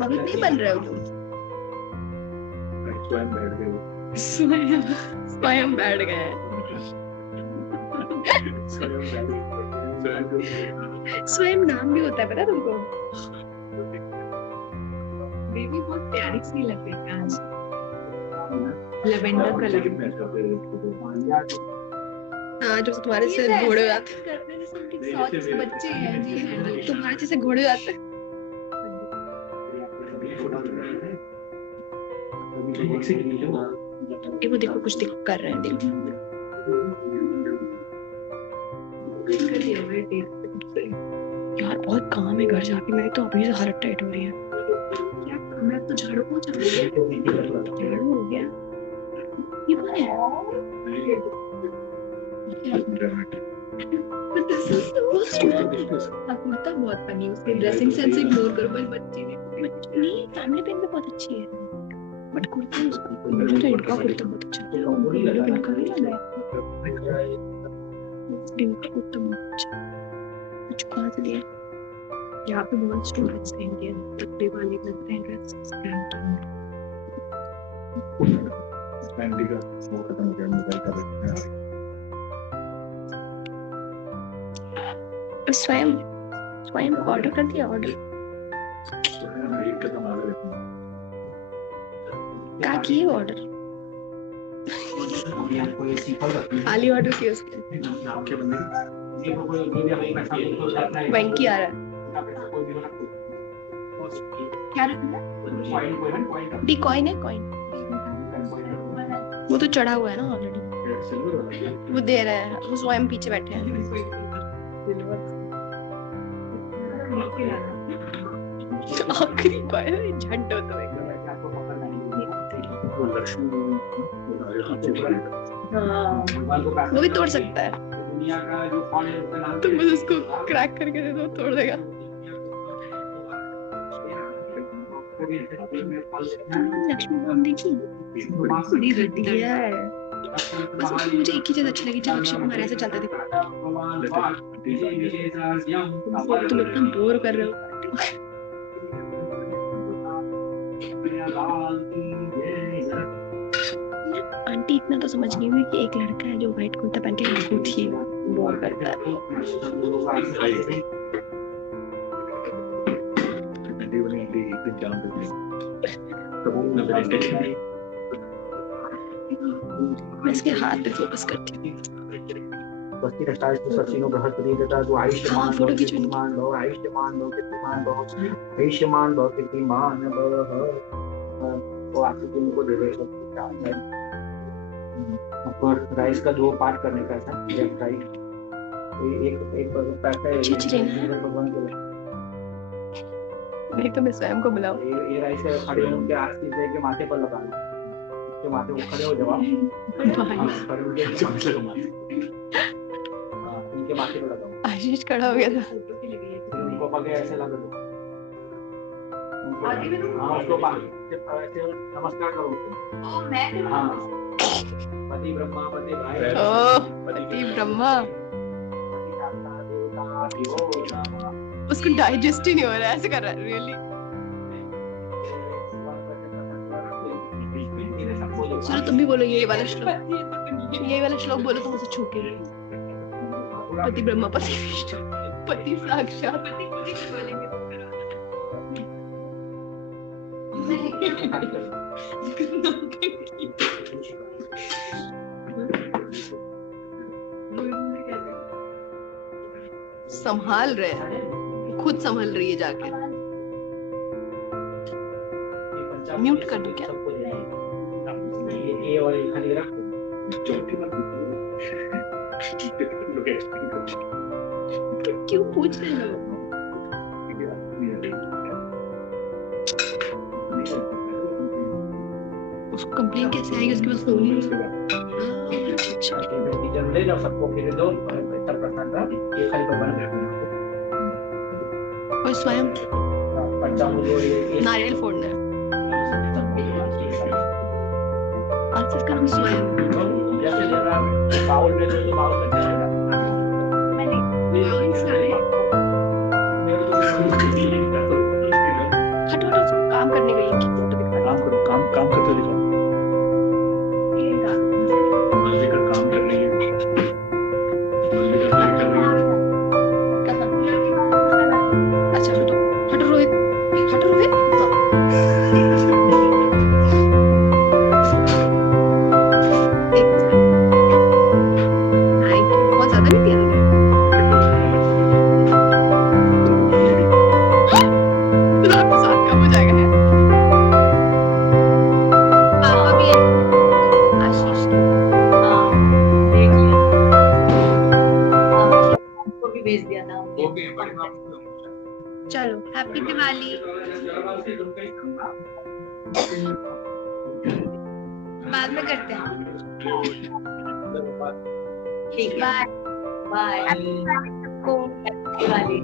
भगत नहीं बन रहे हो तुम। स्वयं बैठ गए। स्वयं नाम भी होता है पता तुमको। बेबी बहुत प्यारी सी लग रही है आज। Lavender colour. हाँ जो तुम्हारे से घोड़े जाते बच्चे हैं जी। तुम्हारे जैसे घोड़े जाते हैं। वो देखो कुछ कर रहे हैं देखो। यार बहुत काम है घर जाके। मेरी तो अभी से हालत टाइट हो रही है। क्या काम है? तो झाड़ू पोछा झाड़ू हो गया। ये कौन है? कुर्ता बहुत फनी। उसके ड्रेसिंग सेंस इग्नोर करो। पर बच्ची नहीं फैमिली पेन में बहुत अच्छी है बट कुर्ता उसका इनका कुर्ता बहुत अच्छा है। इनका भी लगा है। इनका कुर्ता बहुत अच्छा कुछ कहाँ से लिया? यहाँ पे बहुत स्टोरेज है इंडियन कपड़े वाले लगते हैं ड्रेसेस पैंटी का वो खत्म हो गया। मोबाइल का बैठना स्वयं ऑर्डर कर दिया। ऑर्डर एक खत्म आ गया। क्या किए ऑर्डर? खाली ऑर्डर किए उसके। वेंकी आ रहा है। क्या रखना है? डी कॉइन है कॉइन। वो तो चढ़ा हुआ है ना ऑलरेडी। वो दे रहे हैं। वो स्वयं पीछे बैठे हैं। आखिरी कॉइन झंडो तो भगवान को वो भी तोड़ सकता है। दुनिया का जो कौन है उसका नाम तुम बस उसको क्रैक करके दे दो, तोड़ देगा। लक्ष्मी बम देखी, बड़ी घटिया है। बस उसमें मुझे एक ही चीज अच्छी लगी, जब अक्षय कुमार ऐसे चलते थे। तुम इतना बोर कर रहे हो। आंटी इतना तो समझ नहीं हुई कि एक लड़का है जो व्हाइट कुर्ता पहन के बहुत ही बोर करता है। मैं इसके हाथ पे फोकस करती हूँ। बस्ती रखता है सचिनो बृहस्पति देता जो आयुष्मान फोटो खींचो। कीर्तिमान भव आयुष्मान भव कीर्तिमान भव आयुष्मान भव कीर्तिमान भव। वो आपके दिन को दे देगा ऊपर राइस का 2 पार्ट करने का था, लेफ्ट राइट एक पैसा है भगवान के लिए। नहीं तो मैं स्वयं को बुलाऊं। ये राइस का खड़े होकर आस के माथे पर लगाना, उसके माथे को खड़े हो जाओ, खड़े होकर उनके माथे पे लगाओ। आशीष खड़ा हो गया था। उनको पकड़ ऐसे लगा दो। हाँ उसको ऐसे नमस्कार करो। हाँ पति ब्रह्मा पति भाई पति ब्रह्मा। उसको डाइजेस्ट ही नहीं हो रहा है, ऐसे कर रहा है रियली। सुनो तुम भी बोलो ये वाला श्लोक बोलो तो मुझे छू के। पति ब्रह्मा पति विष्णु पति साक्षात संभाल रहे हैं, खुद संभल रही है जाके। म्यूट कर दूं क्या? ये और खाली रख तो क्यों पूछ रहे हो? उसको कंप्लेन कैसे आएगी? उसके पास फोन नहीं ले जाओ सबको फिर दो सब प्रसाद ये खाली भगवान और स्वयं पंचामृत नारियल फोड़ना है। आज इसका नाम स्वयं। जैसे बाउल में तो बाउल में चलेगा। हटो उसको काम करने गई है, फोटो दिखा। काम करो, काम करते दिखाओ। काम कर रही है, अच्छा हटो रोहित, हटो रोहित। बहुत ज्यादा नहीं दिया रात को 7 कम हो जाएगा। पापा भी है आशीष देख लिया, उनको भी भेज दिया ना। चलो हैप्पी दिवाली। बाद में करते हैं। ठीक है, बाय बाय। सबको। दिवाली।